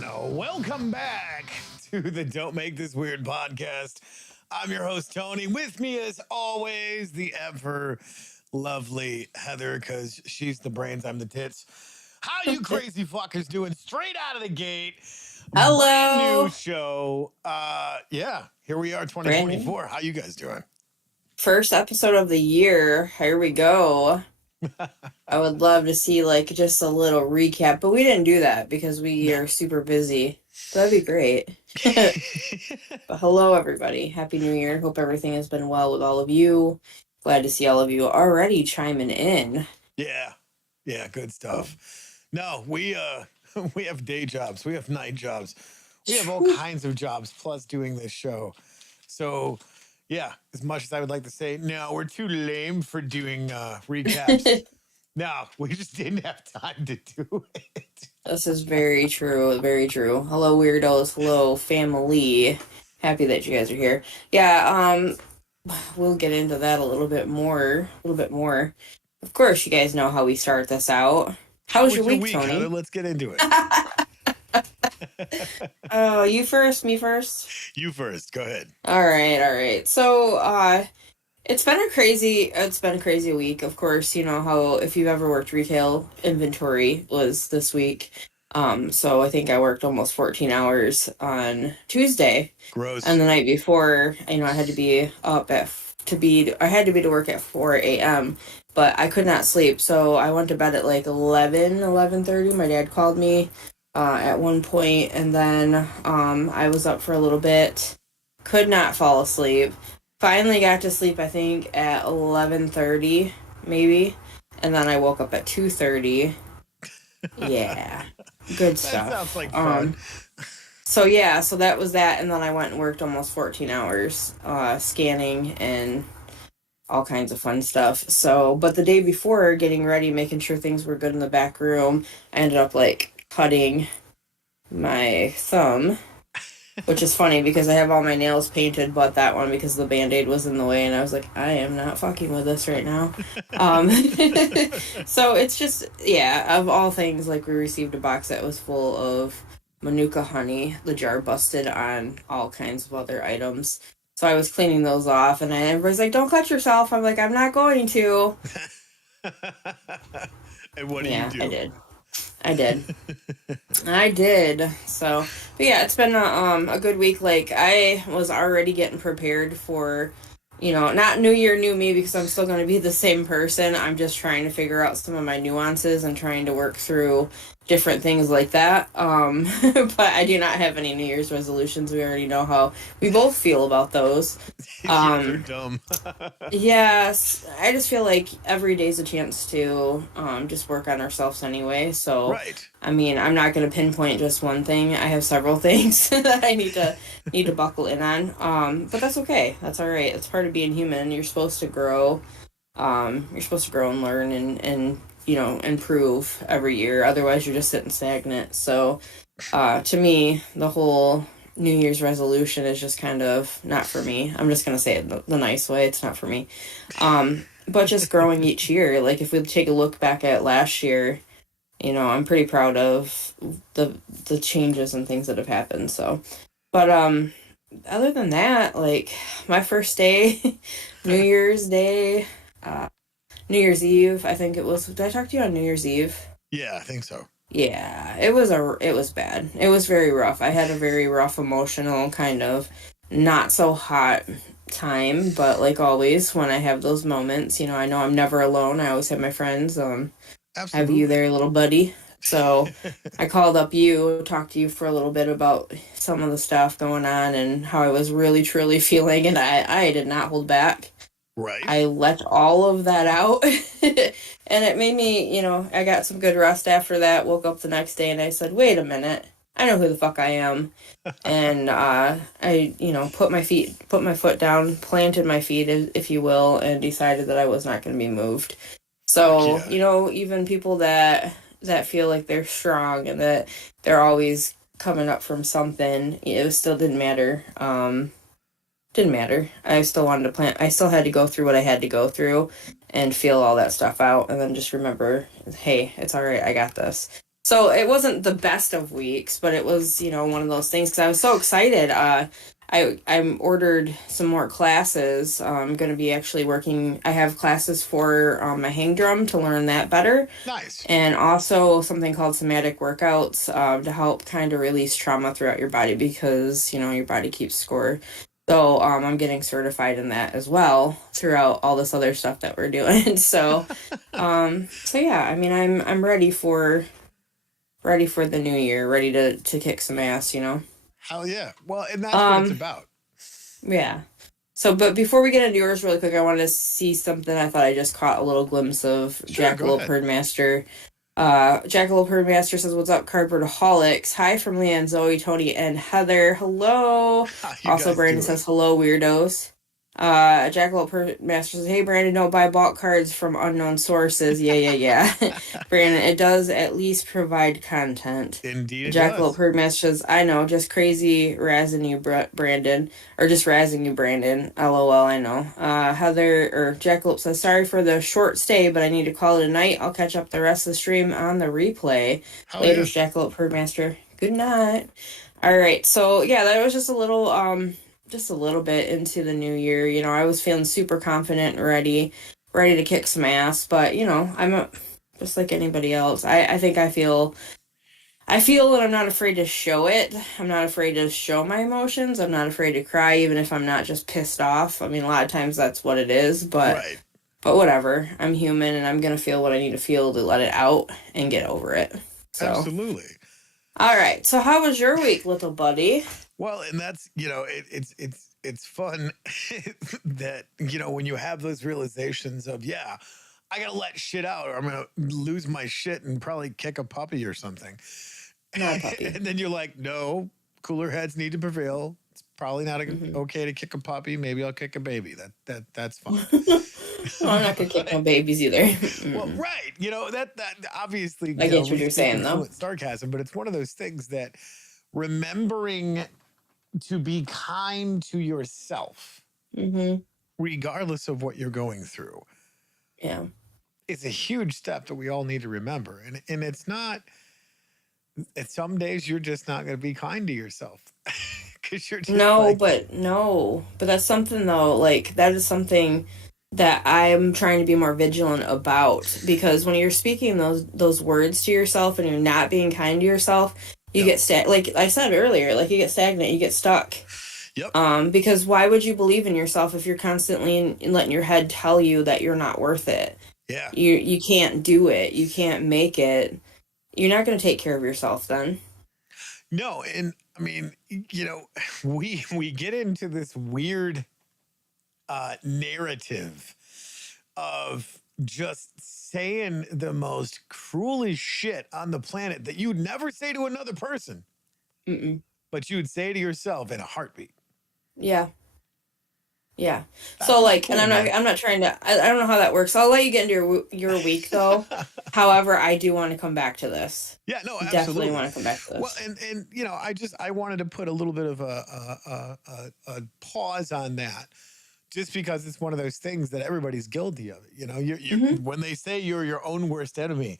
Welcome back to the Don't Make This Weird podcast. I'm your host, Tony. With me, as always, the ever lovely Heather, because she's the brains, I'm the tits. How you crazy fuckers doing? Straight out of the gate. Brand new Hello. show. Here we are, Brand new. 2024. How you guys doing? First episode of the year. Here we go. I would love to see just a little recap, but we didn't do that because we are super busy. That'd be great. But hello, everybody. Happy New Year. Hope everything has been well with all of you. Glad to see all of you already chiming in. Yeah, good stuff. No, we we have day jobs, we have night jobs, we have all kinds of jobs plus doing this show. So yeah, as much as I would like to say, no, we're too lame for doing recaps. No, we just didn't have time to do it. This is very true. Very true. Hello, weirdos. Hello, family. Happy that you guys are here. Yeah, we'll get into that a little bit more. Of course, you guys know how we start this out. How was your week, Tony? Heather? Let's get into it. Oh, you first, me first? You first. Go ahead. All right. So, it's been a crazy week. Of course, you know how if you've ever worked retail, inventory was this week. So I think I worked almost 14 hours on Tuesday. Gross. And the night before, I had to be up to work at 4 a.m., but I could not sleep. So I went to bed at like 11:30. My dad called me at one point, and then I was up for a little bit, could not fall asleep. Finally got to sleep, I think, at 11:30, maybe. And then I woke up at 2:30. Yeah. Good stuff. That sounds like fun. So that was that. And then I went and worked almost 14 hours scanning and all kinds of fun stuff. So, but the day before, getting ready, making sure things were good in the back room, I ended up cutting my thumb. Which is funny because I have all my nails painted but that one because the Band-Aid was in the way, and I was like, I am not fucking with this right now. So it's just, of all things, we received a box that was full of Manuka honey. The jar busted on all kinds of other items. So I was cleaning those off, and everybody's like, don't cut yourself. I'm like, I'm not going to. And what did you do? I did. So, but yeah, it's been a good week. I was already getting prepared for, not New Year, new me, because I'm still going to be the same person. I'm just trying to figure out some of my nuances and trying to work through different things like that. But I do not have any New Year's resolutions. We already know how we both feel about those. You're dumb. Yes, I just feel like every day's a chance to just work on ourselves anyway. So, right. I mean, I'm not going to pinpoint just one thing. I have several things that I need to buckle in on. But that's okay. That's all right. It's part of being human. You're supposed to grow. You're supposed to grow and learn and improve every year. Otherwise, you're just sitting stagnant. So, to me, the whole New Year's resolution is just kind of not for me. I'm just going to say it the nice way. It's not for me. But just growing each year. If we take a look back at last year, I'm pretty proud of the changes and things that have happened. So, but other than that, my first day, New Year's Day, New Year's Eve, I think it was. Did I talk to you on New Year's Eve? Yeah, I think so. Yeah, it was bad. It was very rough. I had a very rough, emotional, kind of not so hot time, but like always, when I have those moments, I know I'm never alone. I always have my friends. Absolutely. Have you there, little buddy. So I called up you, talked to you for a little bit about some of the stuff going on and how I was really, truly feeling, and I did not hold back. Right. I let all of that out, and it made me, I got some good rest after that, woke up the next day, and I said, wait a minute, I know who the fuck I am. And I, put my foot down, planted my feet, if you will, and decided that I was not going to be moved. So, even people that feel like they're strong and that they're always coming up from something, it still didn't matter. Didn't matter. I still wanted to plant. I still had to go through what I had to go through and feel all that stuff out, and then just remember, hey, it's all right. I got this. So it wasn't the best of weeks, but it was, one of those things because I was so excited. I ordered some more classes. I'm going to be actually working. I have classes for my hang drum to learn that better, Nice. and also something called somatic workouts to help kind of release trauma throughout your body because your body keeps score. So I'm getting certified in that as well throughout all this other stuff that we're doing. So yeah, I mean I'm ready for the new year, ready to kick some ass. Hell yeah. Well, and that's what it's Um, about. yeah. So, but before we get into yours really quick, I wanted to see something I thought I just caught a little glimpse of. Sure, go Jackalope ahead. Herdmaster. Jackalope Herdmaster says, "What's up, Cardboardaholics? Hi from Leanne, Zoe, Tony, and Heather. Hello." How you Also, guys Brandon doing? says, "Hello, weirdos." Jackalope Herdmaster says, "Hey, Brandon, don't buy bought cards from unknown sources." Yeah, yeah, yeah. Brandon, it does at least provide content. Indeed it Jackalope does. Herdmaster says, "I know, just crazy razzing you, Brandon." Or just razzing you, Brandon. LOL, I know. Heather or Jackalope says, "Sorry for the short stay, but I need to call it a night. I'll catch up the rest of the stream on the replay." Hell Later, yeah. Jackalope Herdmaster. Good night. All right, so yeah, that was just a little bit into the new year. I was feeling super confident and ready to kick some ass, but just like anybody else. I think I feel that I'm not afraid to show it. I'm not afraid to show my emotions. I'm not afraid to cry, even if I'm not just pissed off. I mean, a lot of times that's what it is, Right. but whatever. I'm human, and I'm gonna feel what I need to feel to let it out and get over it. So, Absolutely. all right. So, how was your week, little buddy? Well, and that's, it's fun that, when you have those realizations of, yeah, I got to let shit out or I'm going to lose my shit and probably kick a puppy or something. Not a puppy. And then you're like, no, cooler heads need to prevail. It's probably not Hmm. okay to kick a puppy. Maybe I'll kick a baby. That's fine. Well, I'm not gonna kick But, no babies either. well, Mm-mm. right. That obviously, I get what we you're speak saying, with though. fluent sarcasm, but it's one of those things that remembering to be kind to yourself, Hmm. regardless of what you're going through, Yeah. is a huge step that we all need to remember. And it's not, some days you're just not going to be kind to yourself because you're just No, like, but no, but that's something though, like that is something that I'm trying to be more vigilant about because when you're speaking those words to yourself and you're not being kind to yourself, you yep, get like I said earlier, like you get stagnant, you get stuck. yep, Because why would you believe in yourself if you're constantly letting your head tell you that you're not worth it? yeah. You can't do it. You can't make it. You're not going to take care of yourself then. No, and I mean, we get into this weird narrative of just saying the most cruelest shit on the planet that you'd never say to another person, Mm-mm. but you'd say to yourself in a heartbeat. Yeah. Yeah. So That's not like, and cool, man. I'm not trying to. I don't know how that works. I'll let you get into your week though. However, I do want to come back to this. Yeah, no, Definitely absolutely. want to come back to Well, this. and I wanted to put a little bit of a pause on that, just because it's one of those things that everybody's guilty of. You Hmm. when they say you're your own worst enemy,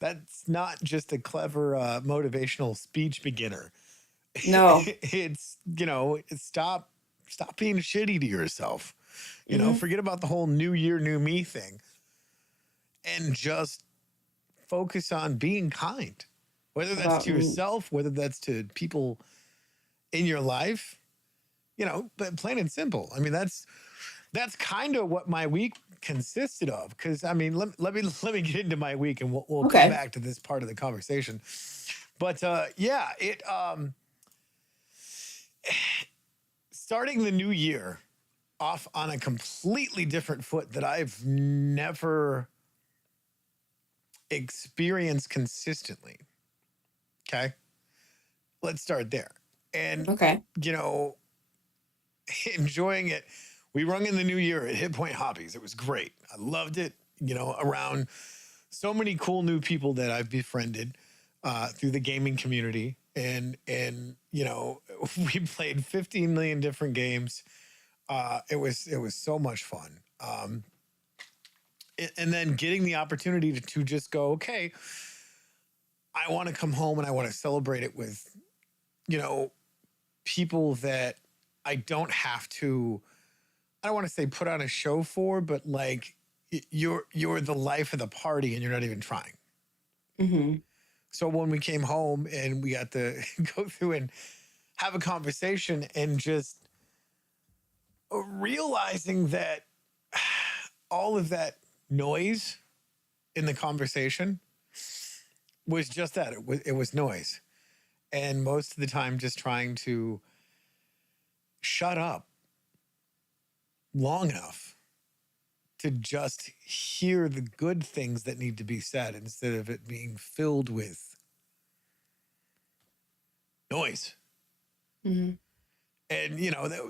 that's not just a clever motivational speech beginner. No. It's stop being shitty to yourself. Hmm. Forget about the whole new year, new me thing, and just focus on being kind, whether that's About to yourself, whether that's to people in your life, but plain and simple. I mean, that's kind of what my week consisted of. Because I mean, let me get into my week, and we'll come okay. back to this part of the conversation. But yeah, it starting the new year off on a completely different foot that I've never experienced consistently. Okay, let's start there. And Okay. you know, enjoying it. We rung in the new year at Hit Point Hobbies. It was great. I loved it. Around so many cool new people that I've befriended through the gaming community, and we played 15 million different games. It was so much fun. And then getting the opportunity to just go, okay, I want to come home and I want to celebrate it with, you know, people that I don't have to, I don't want to say put on a show for, but like you're the life of the party and you're not even trying. Mm-hmm. So when we came home and we got to go through and have a conversation and just realizing that all of that noise in the conversation was just that it was noise, and most of the time just trying to shut up long enough to just hear the good things that need to be said instead of it being filled with noise. Mm-hmm. And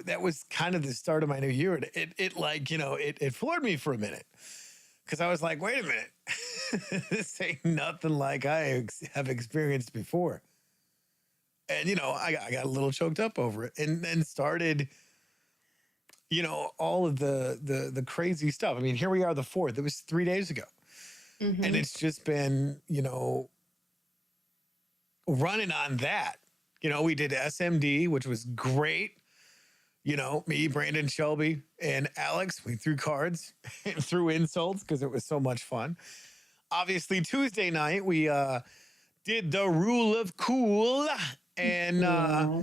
that was kind of the start of my new year. And it like it floored me for a minute because I was like, wait a minute, this ain't nothing like have experienced before. And I got a little choked up over it, and then started all of the crazy stuff. I mean, here we are, the 4th. It was 3 days ago, and Mm-hmm. it's just been running on that. We did SMD, which was great. Me, Brandon, Shelby, and Alex, we threw cards and threw insults because it was so much fun. Obviously, Tuesday night, we did the rule of cool, and Yeah.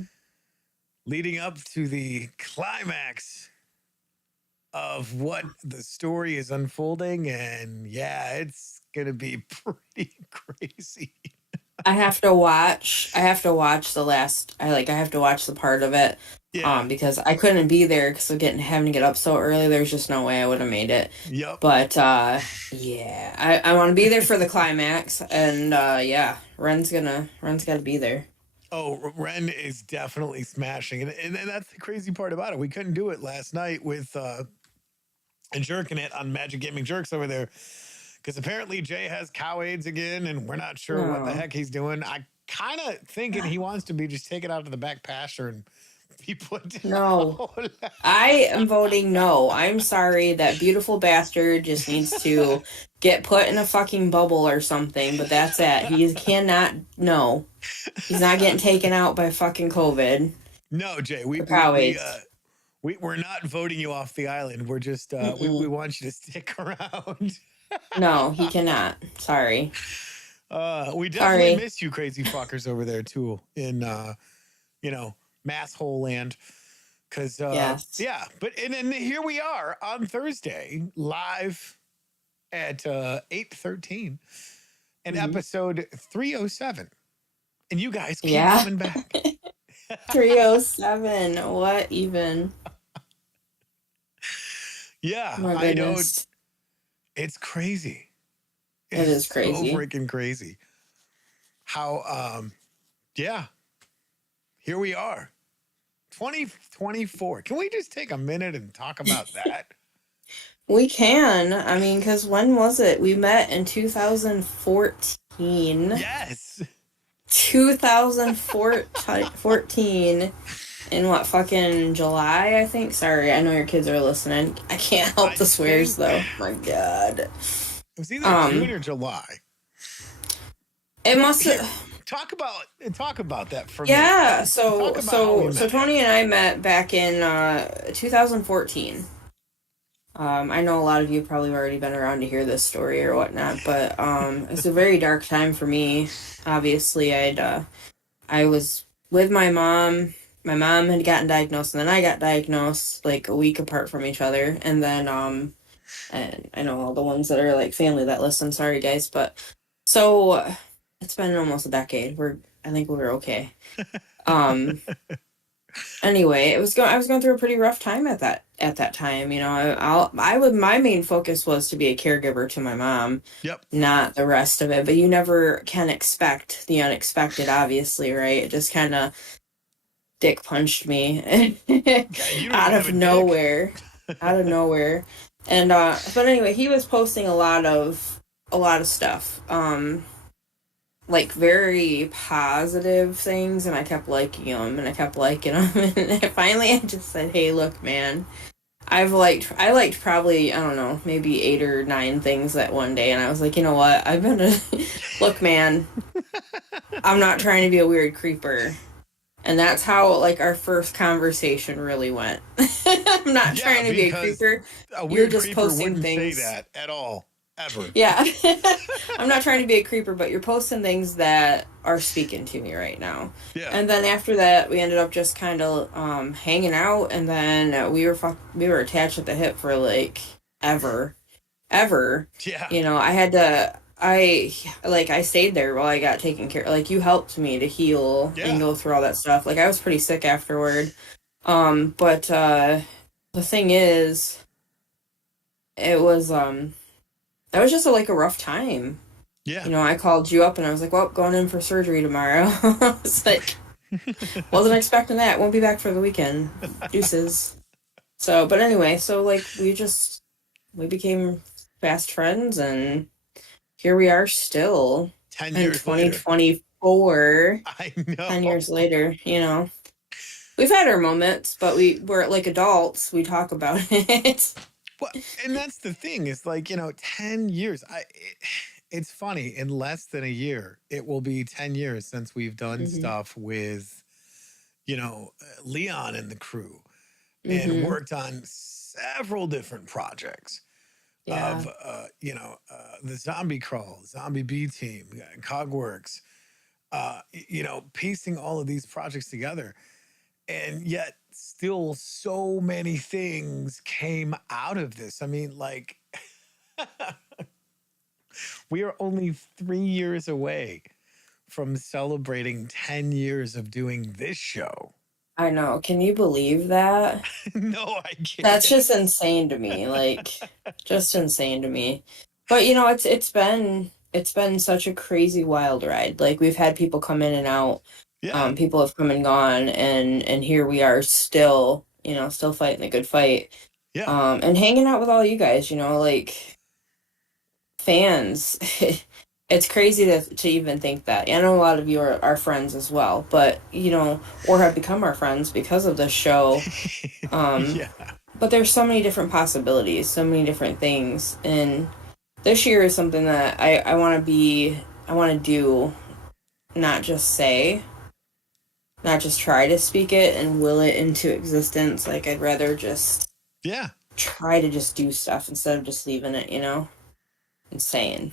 leading up to the climax of what the story is unfolding. And yeah, it's going to be pretty crazy. I have to watch the last. I have to watch the part of it, Yeah. because I couldn't be there because of having to get up so early. There's just no way I would have made it. Yep. But yeah, I want to be there for the climax, and yeah, Ren's got to be there. Oh, Ren is definitely smashing. And that's the crazy part about it. We couldn't do it last night with jerking it on Magic Gaming Jerks over there because apparently Jay has cow AIDS again, and we're not sure what the No, heck he's doing. I kind of thinking he wants to be just take it out to the back pasture and be put no. down. I am voting no. I'm sorry. That beautiful bastard just needs to get put in a fucking bubble or something, but that's it. He cannot, no. He's not getting taken out by fucking COVID No, Jay, we or we cow we AIDS. we're not voting you off the island. We're just we Mm-mm. want you to stick around. No, he cannot. Sorry. We definitely Sorry. miss you, crazy fuckers over there too, in mass hole land. Cause Yes. yeah, but and then here we are on Thursday, live at 8:13, and Mhm. episode 307. And you guys keep Yeah. coming back. 307. What even? Yeah, My I don't. goodness. It's crazy. It is It's so crazy. freaking crazy. How yeah, here we are. 2024. Can we just take a minute and talk about that? We can. I mean, because when was it? We met in 2014. Yes. 2014 in what, fucking July, I think. Sorry, I know your kids are listening. I can't help I the swears think though. My God. it was either June or July. It must Here, have. talk about that for a minute. Yeah. Talk about how we met. Tony and I met back in 2014. I know a lot of you have probably already been around to hear this story or whatnot, but it's a very dark time for me. Obviously, I was with my mom. My mom had gotten diagnosed, and then I got diagnosed like a week apart from each other. And then and I know all the ones that are like family that listen. Sorry, guys, but so it's been almost a decade. I think we're okay. Um, anyway, I was going through a pretty rough time at that time. My main focus was to be a caregiver to my mom, Yep. not the rest of it. But you never can expect the unexpected, obviously, right? It just kind of dick punched me God, you don't out even have of a dick. nowhere, out of nowhere. And but anyway, he was posting a lot of stuff. Like very positive things, and I kept liking them and I kept liking them. And finally I just said, hey, look, man, I liked probably, I don't know, maybe 8 or 9 things that one day, and I was like, you know what, I've been look, man, I'm not trying to be a weird creeper. And that's how like our first conversation really went. I'm not Yeah, trying to be a because creeper. a You're weird just creeper posting wouldn't say things. that at all, ever. Yeah. I'm not trying to be a creeper, but you're posting things that are speaking to me right now. Yeah. And then after that, we ended up just kind of hanging out, and then we were attached at the hip for like ever, ever. Yeah. You know, I stayed there while I got taken care. Like you helped me to heal and Yeah. go through all that stuff. Like I was pretty sick afterward. But the thing is, it was that was just like a rough time. Yeah. You know, I called you up and I was like, "Well, going in for surgery tomorrow." It's like wasn't expecting that. Won't be back for the weekend. Deuces. So, but anyway, so like we became fast friends, and here we are still 10 in years later. 2024. I 10 know. years later, you know. We've had our moments, but we're like adults. We talk about it. Well, and that's the thing is like, 10 years. It's funny, in less than a year, it will be 10 years since we've done Mhm. stuff with, Leon and the crew and Mhm. worked on several different projects Yeah. of, the Zombie Crawl, Zombie B Team, Cogworks, piecing all of these projects together. And yet, still, so many things came out of this. I mean, like, we are only 3 years away from celebrating 10 years of doing this show. I know. Can you believe that? No, I That's just can't. insane to me. Like just insane to me. But you know, it's been such a crazy wild ride. Like we've had people come in and out. Yeah, People have come and gone, and here we are still, still fighting the good fight. yeah, And hanging out with all you guys, like fans. It's crazy to even think that. I know a lot of you are friends as well, but or have become our friends because of this show. Um, yeah, but there's so many different possibilities, so many different things, and this year is something that I want to do, not just say, not just try to speak it and will it into existence. Like I'd rather just yeah. try to just do stuff instead of just leaving it, and saying.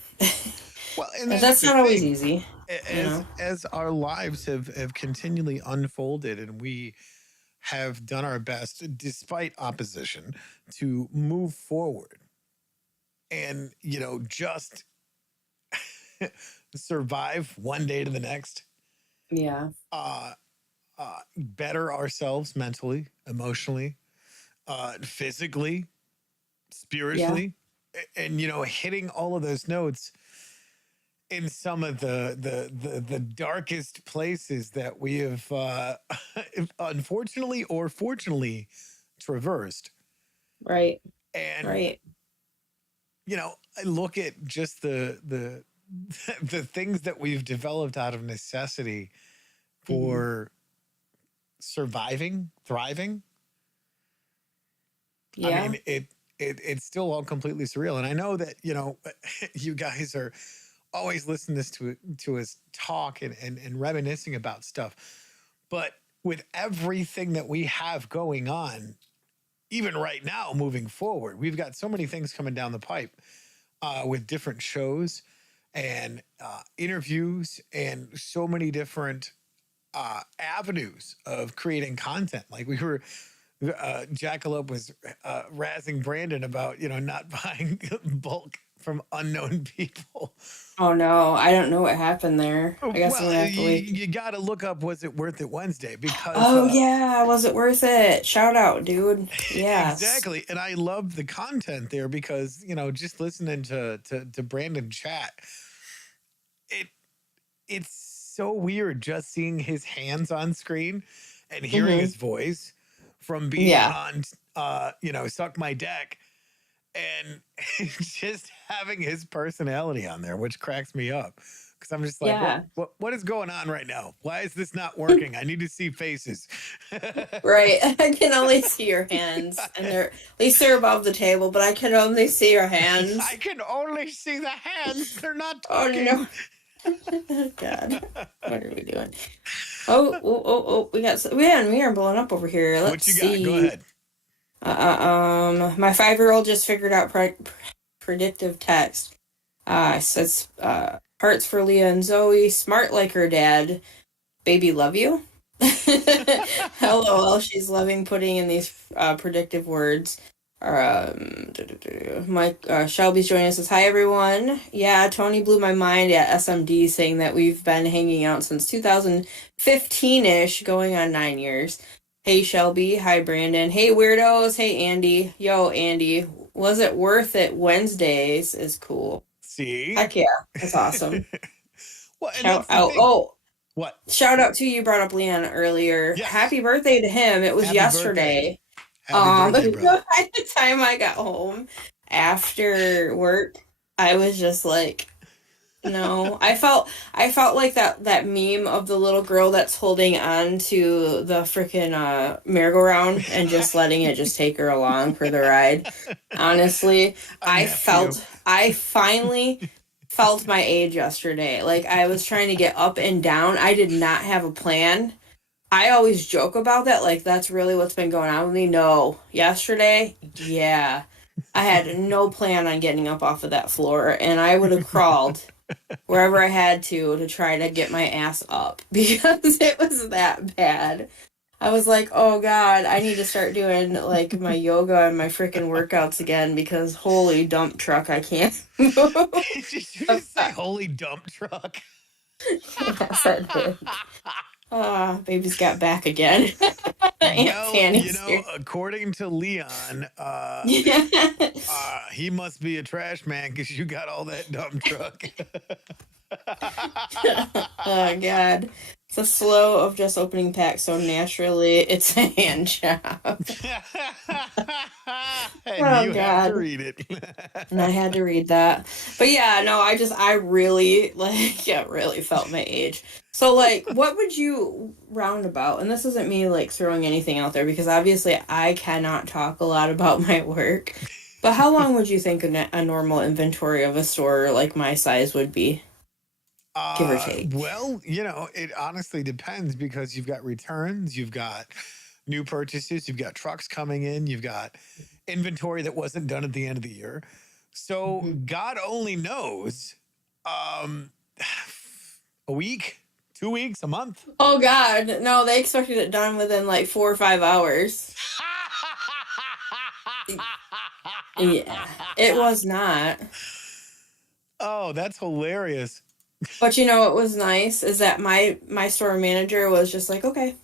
Well, and And that's that's the not always thing. easy, you As know. as our lives have continually unfolded, and we have done our best, despite opposition, to move forward and just survive one day to the next. Yeah. Uh, Better ourselves mentally, emotionally, physically, Yeah. spiritually, and hitting all of those notes in some of the darkest places that we have, unfortunately or fortunately, traversed. Right. And Right. I look at just the the things that we've developed out of necessity Hmm. for surviving, thriving. I Yeah. mean, it's still all completely surreal. And I know that, you guys are always listening to us talk and reminiscing about stuff. But with everything that we have going on, even right now, moving forward, we've got so many things coming down the pipe, with different shows and interviews and so many different avenues of creating content. Like we were, Jackalope was razzing Brandon about not buying bulk from unknown people. Oh no, I don't know what happened there. I guess I'm Well, gonna you, have to wait. you got to look up, was it worth it Wednesday, because Oh yeah, was it worth it? Shout out, dude. Yes. exactly. And I love the content there because just listening to Brandon chat, it it's so weird just seeing his hands on screen and hearing Hmm. his voice from being Yeah. on Suck My Deck, and just having his personality on there, which cracks me up because I'm just like, Yeah. what is going on right now? Why is this not working? I need to see faces. Right. I can only see your hands, and they're at least they're above the table, but I can only see your I hands. can only see the hands. They're not Oh talking. no. God, what are we doing? We are blowing up over here. Let's What you got? Go see. ahead. My 5-year-old just figured out predictive text. It says, hearts for Leah and Zoe, smart like her dad. Baby, love you. LOL, she's loving putting in these predictive words. Mike Shelby's joining us. Says, hi, everyone. Yeah, Tony blew my mind at SMD saying that we've been hanging out since 2015-ish, going on 9 years. Hey, Shelby. Hi, Brandon. Hey, weirdos. Hey, Andy. Yo, Andy. Was it worth it? Wednesdays is cool. See? Heck yeah. That's awesome. Well, and Shout that's the out. thing. Oh, What? shout out to you, brought up Leon earlier. Yes. Happy birthday to him. It was Happy yesterday. Happy birthday, brother. By the time I got home after work, I was just like, no. I felt like that meme of the little girl that's holding on to the freaking merry-go-round and just letting it just take her along for the ride. Honestly, I finally felt my age yesterday. Like, I was trying to get up and down. I did not have a plan. I always joke about that, like that's really what's been going on with me. No, yesterday, yeah, I had no plan on getting up off of that floor, and I would have crawled wherever I had to try to get my ass up because it was that bad. I was like, oh God, I need to start doing like my yoga and my freaking workouts again because holy dump truck, I can't move. Did you just say holy dump truck? Yes, I did. Baby's got back again. Well, Fanny's here. according to Leon, he must be a trash man because you got all that dump truck. Oh God. It's a slow of just opening packs, so naturally it's a hand job. And you have to read it. And I had to read that. But yeah, no, I really really felt my age. So like what would you roundabout, and this isn't me like throwing anything out there because obviously I cannot talk a lot about my work. But how long would you think a normal inventory of a store like my size would be? Give or take. Well, it honestly depends because you've got returns, you've got new purchases, you've got trucks coming in, you've got inventory that wasn't done at the end of the year. So God only knows. A week, 2 weeks, a month. Oh God, no! They expected it done within like 4 or 5 hours. Yeah, it was not. Oh, that's hilarious. But what was nice is that my store manager was just like, okay.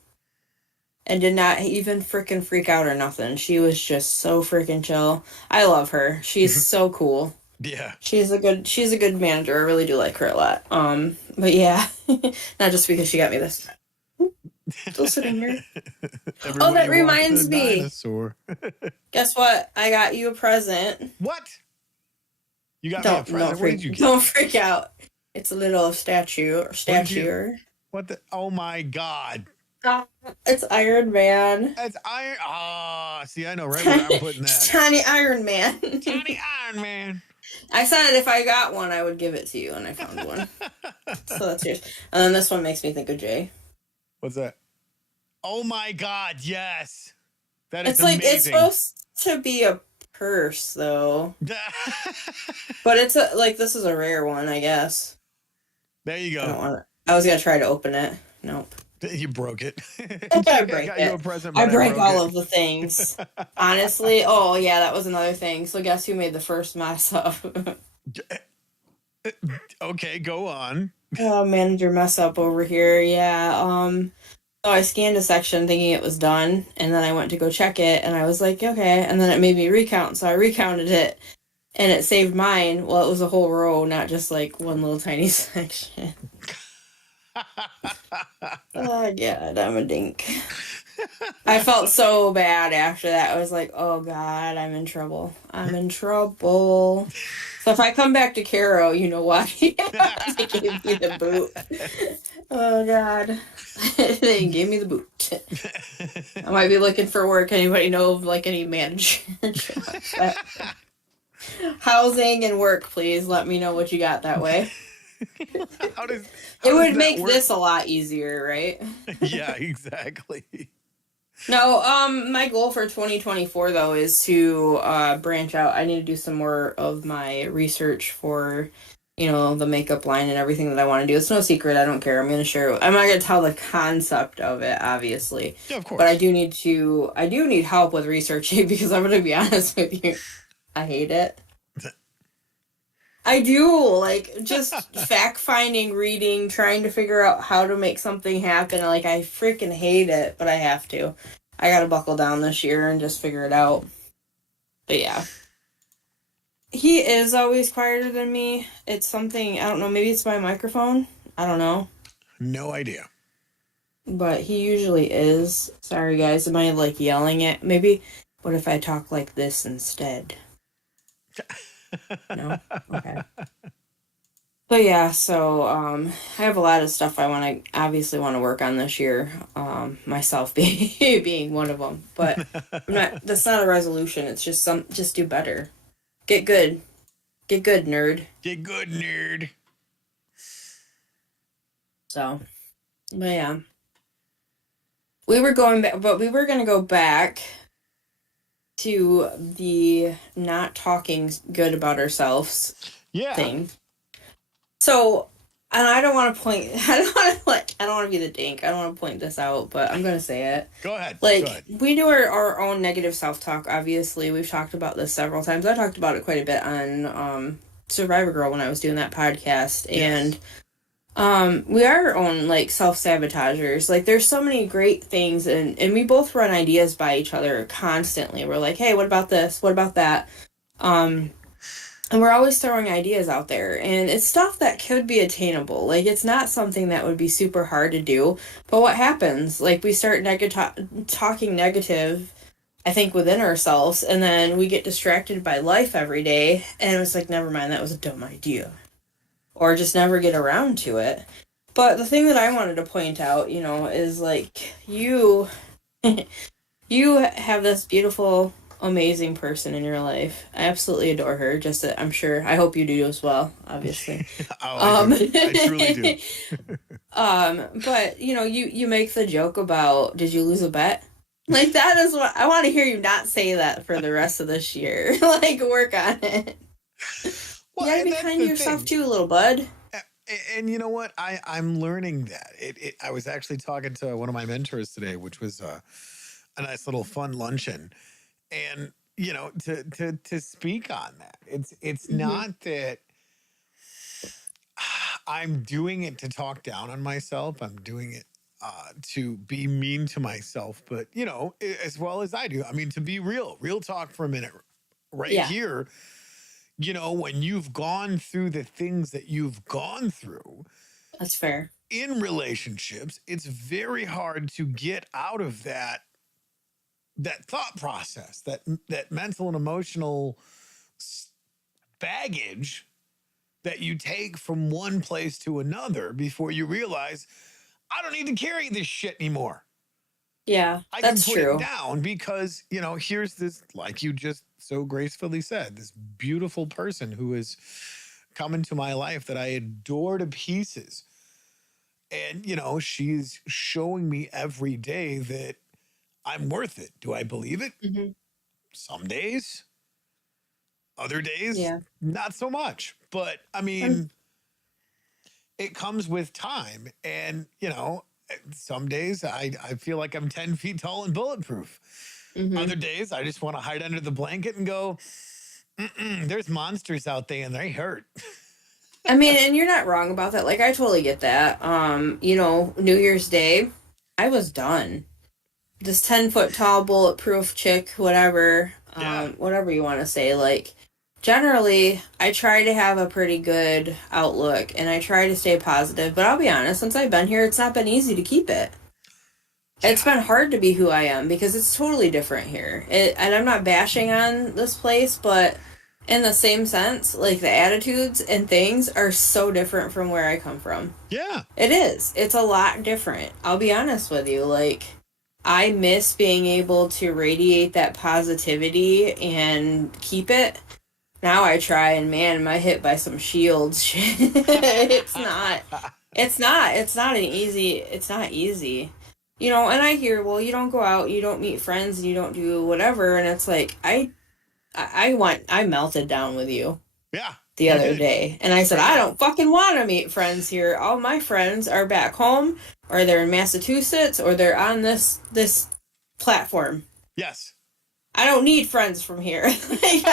And did not even freaking freak out or nothing. She was just so freaking chill. I love her. She's so cool. Yeah. She's a good manager. I really do like her a lot. But yeah. Not just because she got me this. Still sitting here. Oh, that reminds me. Dinosaur. Guess what? I got you a present. What? You got me a present? What did you get? Don't freak out. It's a little statue. What the? Oh my God. It's Iron Man. It's Iron. Ah, see, I know right where I'm putting that. Tiny Iron Man. Tiny Iron Man. I said if I got one, I would give it to you, and I found one. So that's yours. And then this one makes me think of Jay. What's that? Oh my God, yes. That is it's like amazing. It's supposed to be a purse, though. But it's this is a rare one, I guess. There you go. I was gonna try to open it. Nope. You broke it. I break it. You a present, I break all of the things. Honestly. Oh yeah, that was another thing. So guess who made the first mess up? Okay, go on. Oh, manager mess up over here. Yeah. So I scanned a section thinking it was done, and then I went to go check it, and I was like, okay. And then it made me recount, so I recounted it, and it saved mine. Well, it was a whole row, not just like one little tiny section. Oh, God, I'm a dink. I felt so bad after that. I was like, oh, God, I'm in trouble. So if I come back to Caro, you know why? They gave me the boot. Oh, God. They gave me the boot. I might be looking for work. Anybody know of, any manager jobs? Housing and work, please. Let me know what you got that way. how does It how does would that make work? this a lot easier, right? Yeah, exactly. No, my goal for 2024 though is to branch out. I need to do some more of my research for, the makeup line and everything that I want to do. It's no secret. I don't care. I'm going to share. I'm not going to tell the concept of it, obviously, Yeah, of but course. I do need help with researching because I'm going to be honest with you. I hate it. I do like just fact finding, reading, trying to figure out how to make something happen. Like I freaking hate it, but I have to. I gotta buckle down this year and just figure it out. But yeah, he is always quieter than me. It's something I don't know. Maybe it's my microphone. I don't know, No idea. but he usually is. Sorry guys, am I like yelling at? Maybe. What if I talk like this instead? No. Okay. But yeah, so I have a lot of stuff I obviously want to work on this year. Myself being one of them. But I'm not. That's not a resolution. It's just do better. Get good. Get good, nerd. Get good, nerd. So, but yeah, we were going back, but we were gonna go back to the not talking good about ourselves Yeah. thing. So, and I don't want to point. I don't want to be the dink. I don't want to point this out, but I'm gonna say it. Go ahead. Go Like ahead. we do our own negative self talk. Obviously, we've talked about this several times. I talked about it quite a bit on Survivor Girl when I was doing that podcast, Yes. and we are our own like self sabotagers. Like there's so many great things, and we both run ideas by each other constantly. We're like, hey, what about this? What about that? Um, and we're always throwing ideas out there, and it's stuff that could be attainable. Like it's not something that would be super hard to do. But what happens? Like we start talking negative, I think, within ourselves, and then we get distracted by life every day, and it's like, never mind, that was a dumb idea, or just never get around to it. But the thing that I wanted to point out, is like you have this beautiful, amazing person in your life. I absolutely adore her. Just that I'm sure. I hope you do as well. Obviously. Oh, I Um. do. I truly do. But you make the joke about, did you lose a bet? Like that is what I want to hear you not say that for the rest of this year. Like work on it. You Well, gotta and be that's kind to the yourself thing. too, little bud. And you know what? I'm learning that. I was actually talking to one of my mentors today, which was a nice little fun luncheon, and to speak on that. It's Mm-hmm. not that I'm doing it to talk down on myself. I'm doing it to be mean to myself, but as well as I do. I mean, to be real talk for a minute, right Yeah, here. When you've gone through the things that you've gone through that's fair. in relationships, it's very hard to get out of that thought process, that mental and emotional baggage that you take from one place to another before you realize I don't need to carry this shit anymore. Yeah, I can that's put it true. down because, here's this, like you just so gracefully said, this beautiful person who has come into my life that I adore to pieces. And, she's showing me every day that I'm worth it. Do I believe it? Hmm. Some days, other days, Yeah. not so much. But I Um, mean, it comes with time. And, some days I feel like I'm 10 feet tall and bulletproof. hmm. Other days I just want to hide under the blanket and go, there's monsters out there and they hurt. I mean, and you're not wrong about that. Like, I totally get that. New Year's Day, I was done. This 10-foot tall, bulletproof chick, whatever, Yeah. whatever you want to say. Like, generally, I try to have a pretty good outlook and I try to stay positive. But I'll be honest, since I've been here, it's not been easy to keep it. It's Yeah. been hard to be who I am because it's totally different here. And I'm not bashing on this place, but in the same sense, like the attitudes and things are so different from where I come from. Yeah. It is. It's a lot different. I'll be honest with you. Like, I miss being able to radiate that positivity and keep it. Now I try, and man, am I hit by some shields. It's not. It's not easy. You know, and I hear, well, you don't go out, you don't meet friends, and you don't do whatever, and it's like I melted down with you Yeah, the you other did. day, and I said Straight I up. don't fucking want to meet friends here. All my friends are back home, or they're in Massachusetts, or they're on this platform. Yes. I don't need friends from here. Like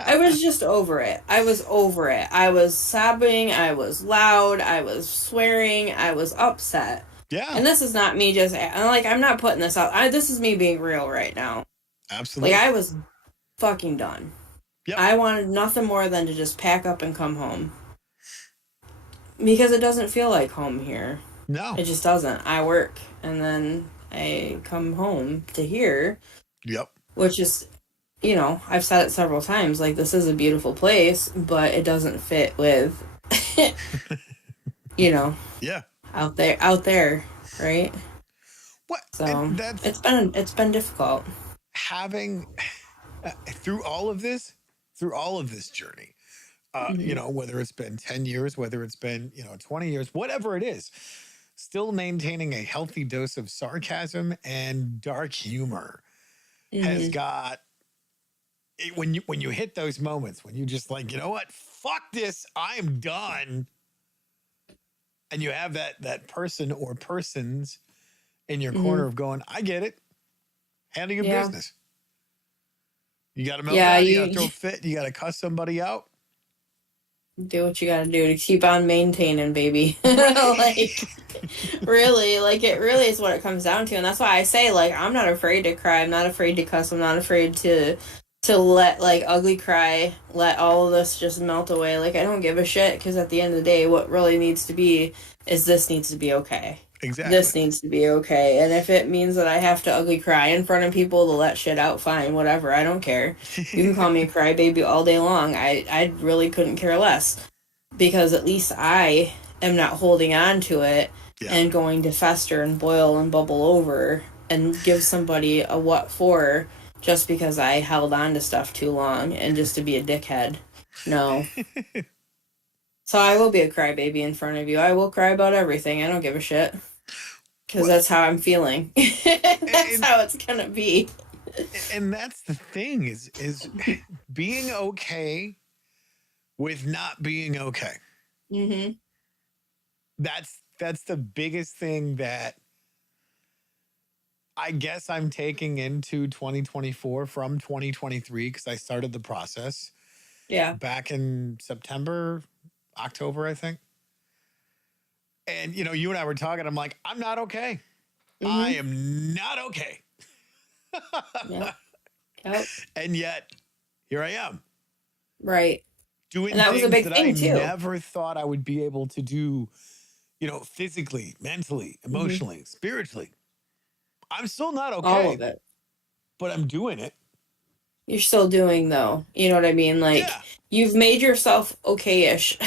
I was just over it. I was over it. I was sobbing, I was loud, I was swearing, I was upset. Yeah, And this is not me just like I'm not putting this out. This is me being real right now. Like absolutely. I was fucking done. Yep. I wanted nothing more than to just pack up and come home. Because it doesn't feel like home here. No. It just doesn't. I work and then I come home to here, Yep. which is, you know, I've said it several times, like this is a beautiful place, but it doesn't fit with, you know, Yeah. out there, right? What? And So that's it's been difficult. having through all of this journey. Mm-hmm. Whether it's been 10 years, whether it's been, 20 years, whatever it is, still maintaining a healthy dose of sarcasm and dark humor has Mm-hmm. got when you hit those moments when you just like, you know what, fuck this, I'm done, and you have that person or persons in your corner Mm-hmm. of going, I get it, handle your Yeah. business. You got to melt Yeah, down, you got to throw you a fit, you got to cuss somebody out. do what you gotta do to keep on maintaining, baby. Right. Like, really, like, it really is what it comes down to. And that's why I say, like, I'm not afraid to cry. I'm not afraid to cuss. I'm not afraid to let, like, ugly cry, let all of this just melt away. Like, I don't give a shit because at the end of the day, what really needs to be is this needs to be okay. Exactly. This needs to be okay. And if it means that I have to ugly cry in front of people to let shit out, fine, whatever. I don't care. You can call me a crybaby all day long. I really couldn't care less because at least I am not holding on to it Yeah. and going to fester and boil and bubble over and give somebody a what for just because I held on to stuff too long and just to be a dickhead. No. So I will be a crybaby in front of you. I will cry about everything. I don't give a shit because Well, that's how I'm feeling. That's and how it's gonna be. and that's the thing is being okay with not being okay. Hmm. That's the biggest thing that I guess I'm taking into 2024 from 2023 because I started the process Yeah. back in September, October, I think. And you and I were talking. I'm like, I'm not okay. I Hmm. am not okay. Yep. Yep. And yet, here I am Right. And doing that was a things big that I thing too. never thought I would be able to do, physically, mentally, Hmm. emotionally, spiritually. I'm still not All okay, of it. but I'm doing it. You're still doing though. You know what I mean? Like Yeah. you've made yourself okay-ish,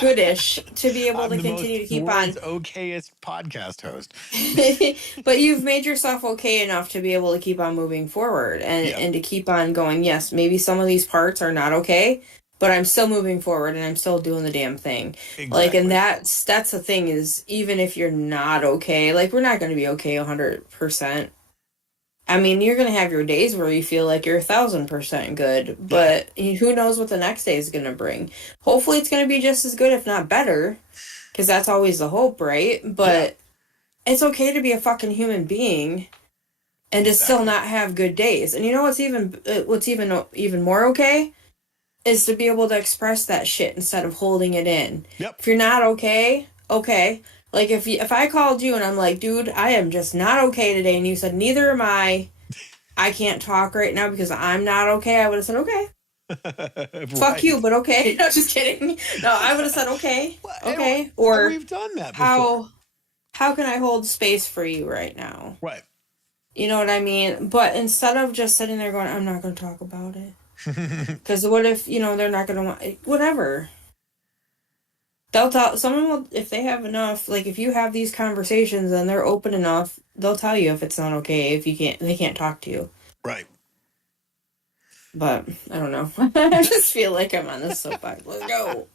goodish to be able I'm to the continue most to keep world's on. okayest podcast host. But you've made yourself okay enough to be able to keep on moving forward Yeah, and to keep on going. Yes, maybe some of these parts are not okay, but I'm still moving forward and I'm still doing the damn thing. Like, and exactly. that's the thing is even if you're not okay, like we're not going to be okay 100%. I mean, you're gonna have your days where you feel like you're 1,000% good, Yeah, but who knows what the next day is gonna bring? Hopefully, it's gonna be just as good, if not better, because that's always the hope, right? yeah, But it's okay to be a fucking human being and to still exactly. not have good days. And you know what's even more okay is to be able to express that shit instead of holding it in. Yep. If you're not okay, okay. Like if I called you and I'm like, dude, I am just not okay today, and you said neither am I can't talk right now because I'm not okay, I would have said, okay. Fuck you, Right. but okay. No, just kidding. No, I would have said, okay, Well, okay. and Or we've done that before. how how can I hold space for you right now? Right. You know what I mean? But instead of just sitting there going, I'm not going to talk about it. Because what if, they're not going to want, whatever. They'll tell, someone will, if they have enough, like if you have these conversations and they're open enough, they'll tell you if it's not okay, if they can't talk to you. Right. But I don't know. I just feel like I'm on this soapbox. Let's go.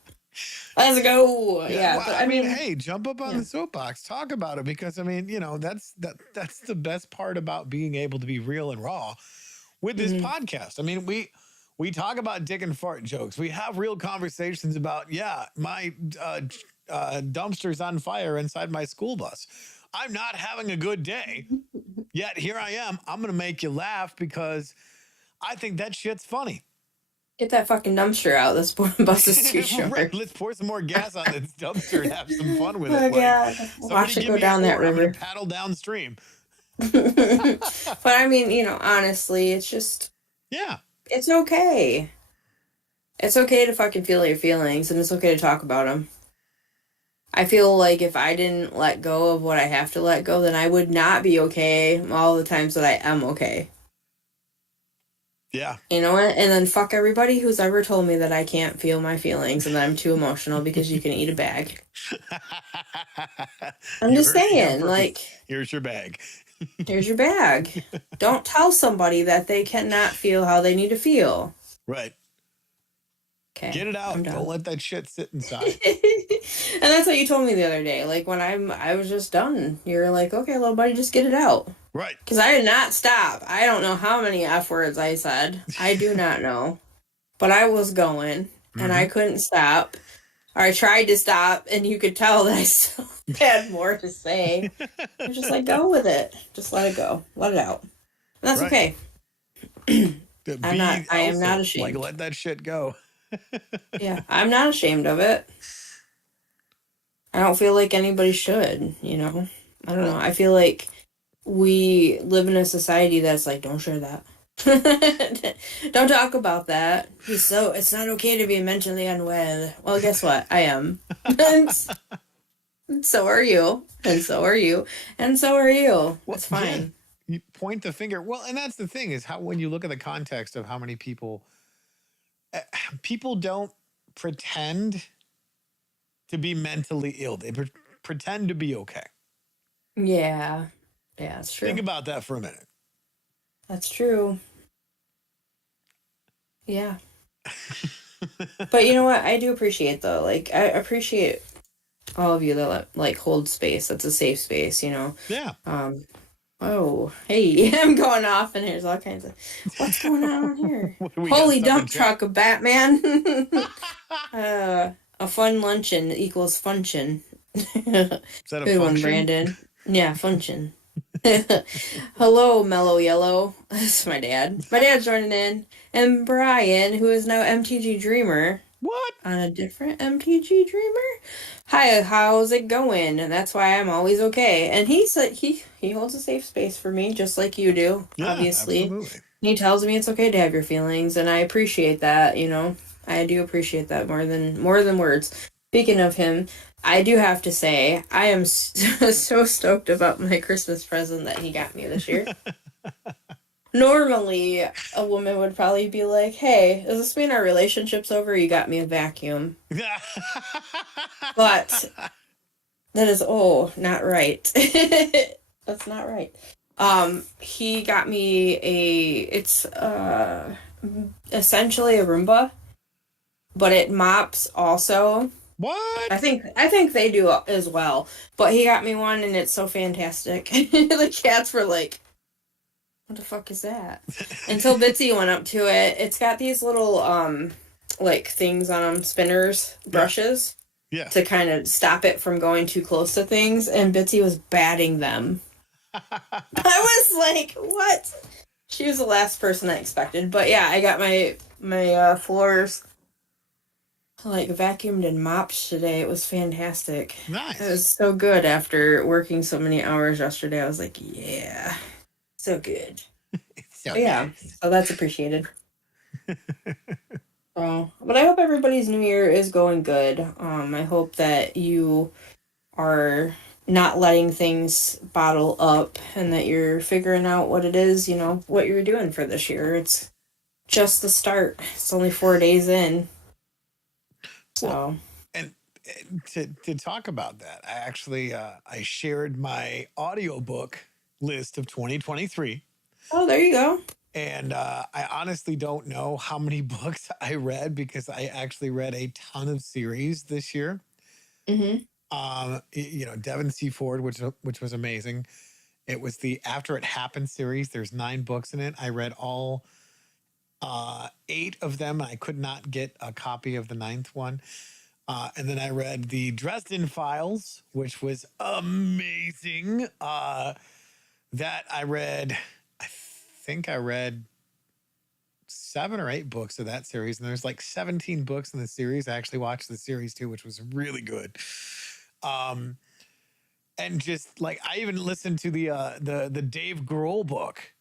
Let's go. Yeah, Yeah, well, but I I mean, mean, hey, jump up on yeah. the soapbox, talk about it, because I mean, that's the best part about being able to be real and raw with this Hmm. podcast. I mean, we talk about dick and fart jokes. We have real conversations about, yeah, my dumpster's on fire inside my school bus. I'm not having a good day. Yet here I am. I'm gonna make you laugh because I think that shit's funny. Get that fucking dumpster out. This bus is too Right. short. Let's pour some more gas on this dumpster and have some fun with it. Oh Like, god. somebody Watch it give go me an down that oar. I'm going river. to paddle downstream. But I mean, honestly, it's just Yeah. it's okay. It's okay to fucking feel your feelings, and it's okay to talk about them. I feel like if I didn't let go of what I have to let go, then I would not be okay all the times that I am okay. Yeah. You know what? And then fuck everybody who's ever told me that I can't feel my feelings and that I'm too emotional because you can eat a bag. I'm You just heard it here saying, first. like, Here's your bag. here's your bag. Don't tell somebody that they cannot feel how they need to feel. Right. Okay, Get it I'm out. Don't done. let that shit sit inside. And that's what you told me the other day. Like when I was just done. You're like, okay, little buddy, just get it out. Right. Because I did not stop. I don't know how many F words I said. I do not know. But I was going and Mm-hmm. I couldn't stop. Or I tried to stop and you could tell that I still had more to say. I was just like, go with it. Just let it go. Let it out. And that's Right. okay. Be I am not Elsa. Like, ashamed. let that shit go. Yeah, I'm not ashamed of it. I don't feel like anybody should, I don't know. Well, I feel like we live in a society that's like, don't share that. Don't talk about that. It's not okay to be mentally unwell. Well, guess what? I am. And so are you. And so are you. And so are you. well, It's yeah. fine. You point the finger. Well, and that's the thing is how when you look at the context of how many people don't pretend to be mentally ill. They pretend to be okay. Yeah. Yeah, it's Think true. about that for a minute. That's true. Yeah. But you know what? I do appreciate though. Like I appreciate all of you that like hold space. That's a safe space. Yeah. Um oh, hey, I'm going off and there's all kinds of what's going on here? We got Holy stuff in dump chat. truck, Batman. A fun luncheon equals function. Is that a Good one, function? Brandon. Yeah, function. Hello, Mellow Yellow. That's my dad. My dad's joining in. And Brian, who is now MTG Dreamer What? on a different MTG Dreamer. Hi, how's it going? And that's why I'm always okay. And he holds a safe space for me, just like you do, Yeah, obviously. absolutely. He tells me it's okay to have your feelings, and I appreciate that. I do appreciate that more than words. Speaking of him, I do have to say I am so stoked about my Christmas present that he got me this year. Normally, a woman would probably be like, "Hey, does this mean our relationship's over? You got me a vacuum." But that is not right. That's not right. He got me it's essentially a Roomba, but it mops also. What? I think they do as well. But he got me one and it's so fantastic. The cats were like, what the fuck is that? Until Bitsy went up to it. It's got these little like things on them, spinners, brushes, Yeah. to kind of stop it from going too close to things, and Bitsy was batting them. I was like, what? She was the last person I expected. But yeah, I got my floors like vacuumed and mopped today. It was fantastic. Nice. It was so good after working so many hours yesterday. I was like, yeah, so good. So Yeah, so that's appreciated. But I hope everybody's new year is going good. I hope that you are not letting things bottle up and that you're figuring out what it is, what you're doing for this year. It's just the start. It's only 4 days in. So, well, and to talk about that, I actually I shared my audiobook list of 2023. oh, there you go. And I honestly don't know how many books I read because I actually read a ton of series this year. Mm-hmm. Devon C. Ford, which was amazing. It was the After It Happened series. There's 9 books in it. I read all 8 of them. I could not get a copy of the ninth one. And then I read the Dresden Files, which was amazing. That I read, I think I read 7 or 8 books of that series, and there's like 17 books in the series. I actually watched the series too, which was really good. Um, and just like I even listened to the Dave Grohl book,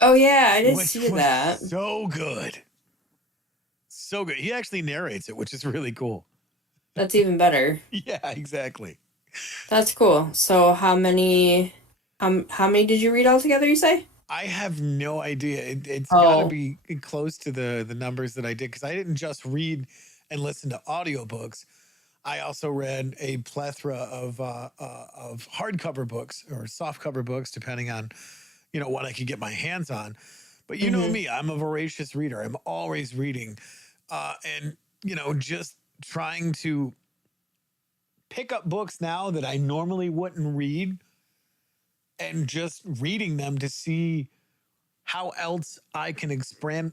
Oh yeah, I did which see was that. so good, so good. He actually narrates it, which is really cool. That's even better. Yeah, exactly. That's cool. So how many did you read altogether, you say? I have no idea. It's got to Oh. be close to the numbers that I did because I didn't just read and listen to audiobooks. I also read a plethora of hardcover books or softcover books, depending on what I could get my hands on. But you know Mm-hmm. me, I'm a voracious reader. I'm always reading, and just trying to pick up books now that I normally wouldn't read, and just reading them to see how else I can expand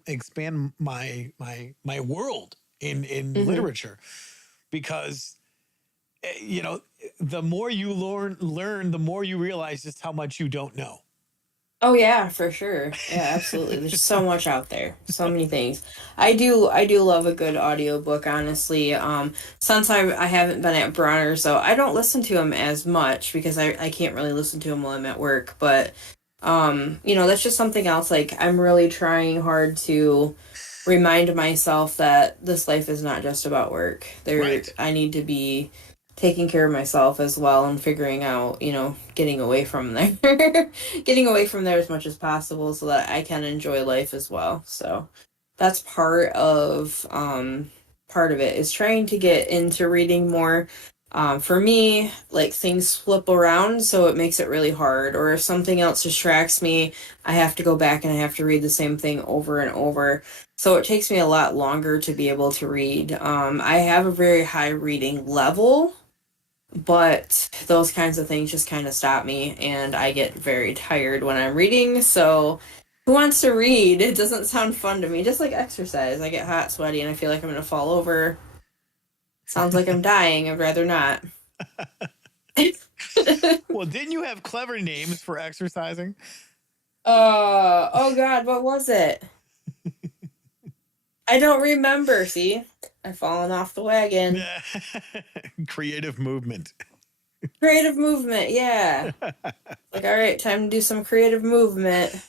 my world in Mm-hmm. literature because you know the more you learn the more you realize just how much you don't know. Oh yeah, for sure. Yeah, absolutely. There's so much out there. So many things. I do love a good audiobook, honestly. Since I haven't been at Bronner's though, I don't listen to them as much because I can't really listen to them while I'm at work, but that's just something else like I'm really trying hard to remind myself that this life is not just about work. Right. I need to be taking care of myself as well and figuring out, getting away from there. Getting away from there as much as possible so that I can enjoy life as well. So that's part of it is trying to get into reading more. For me, like things flip around, so it makes it really hard. Or if something else distracts me, I have to go back and I have to read the same thing over and over. So it takes me a lot longer to be able to read. I have a very high reading level, but those kinds of things just kind of stop me, and I get very tired when I'm reading. So who wants to read? It doesn't sound fun to me. Just like exercise, I get hot, sweaty, and I feel like I'm going to fall over. Sounds like I'm dying. I'd rather not. Well, didn't you have clever names for exercising? Oh God, what was it? I don't remember. See, I've fallen off the wagon. Creative movement. Creative movement, yeah. Like, all right, time to do some creative movement.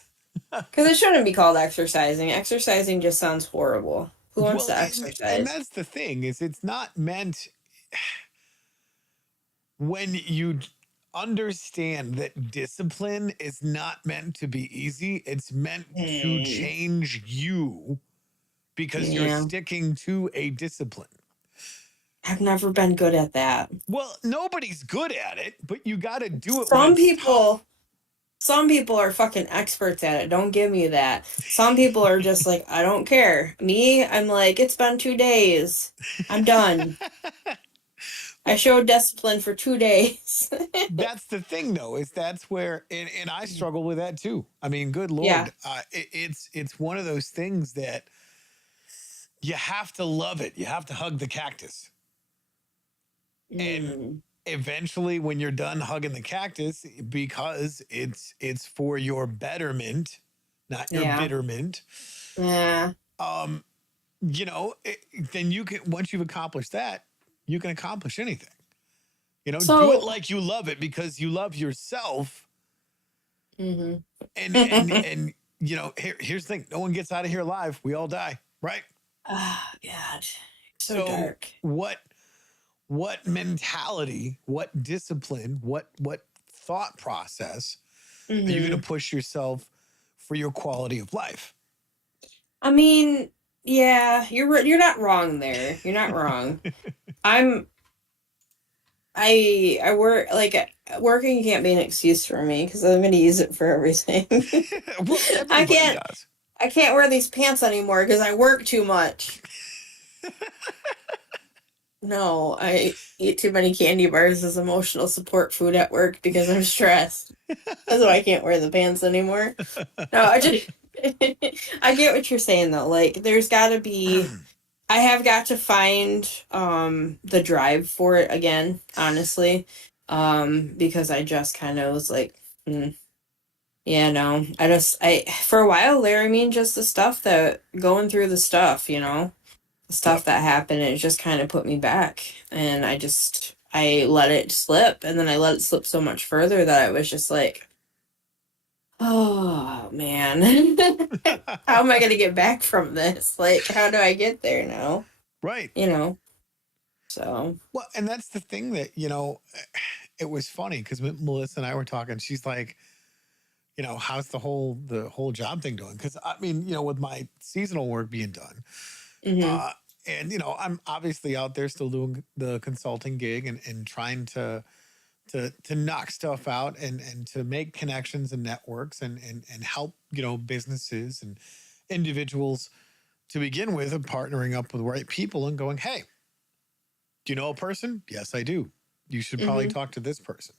Because it shouldn't be called exercising. Exercising just sounds horrible. Who wants Well, to and exercise? that's the thing is it's not meant when you understand that discipline is not meant to be easy. It's meant to Hmm. change you because you're Yeah. sticking to a discipline. I've never been good at that. Well, nobody's good at it, but you got to do it when Some it's people tough. some people are fucking experts at it. Don't give me that. Some people are just like, I don't care. Me, I'm like, it's been 2 days. I'm done. I Well, showed discipline for 2 days. that's the thing though, is that's where and I struggle with that too. I mean, good Yeah. lord, it's one of those things that you have to love it. You have to hug the cactus. And Mm. eventually when you're done hugging the cactus because it's for your betterment, not your Yeah. bitterment. Yeah. Um then you can once you've accomplished that, you can accomplish anything. Do it So, like you love it because you love yourself. mhm. Here's the thing: no one gets out of here alive. We all die, right? Ah, God. So So dark. what mentality, what discipline, what thought process are you going to Hmm. push yourself for your quality of life? I mean, yeah, you're not wrong there. You're not wrong. I'm I work like working can't be an excuse for me because I'm gonna use it for everything. Well, I everybody can't does. I can't wear these pants anymore because I work too much. No, I eat too many candy bars as emotional support food at work because I'm stressed. That's why I can't wear the pants anymore. No, I just I get what you're saying though. Like there's got to be I have got to find the drive for it again, honestly. Because I just kind of was like, yeah, no. I for a while there, I mean just the stuff that going through the stuff, the stuff Yep. that happened, it just kind of put me back. And I let it slip, and then I let it slip so much further that I was just like, oh man. How am I going to get back from this? Like, how do I get there now? Right. You know? So, Well, and that's the thing that, it was funny because Melissa and I were talking. She's like, how's the whole job thing doing? Because I mean, with my seasonal work being done, hmm uh, and I'm obviously out there still doing the consulting gig and trying to knock stuff out and to make connections and networks and help businesses and individuals to begin with, and partnering up with the right people and going, hey, do you know a person? Yes, I do. You should probably hmm talk to this person.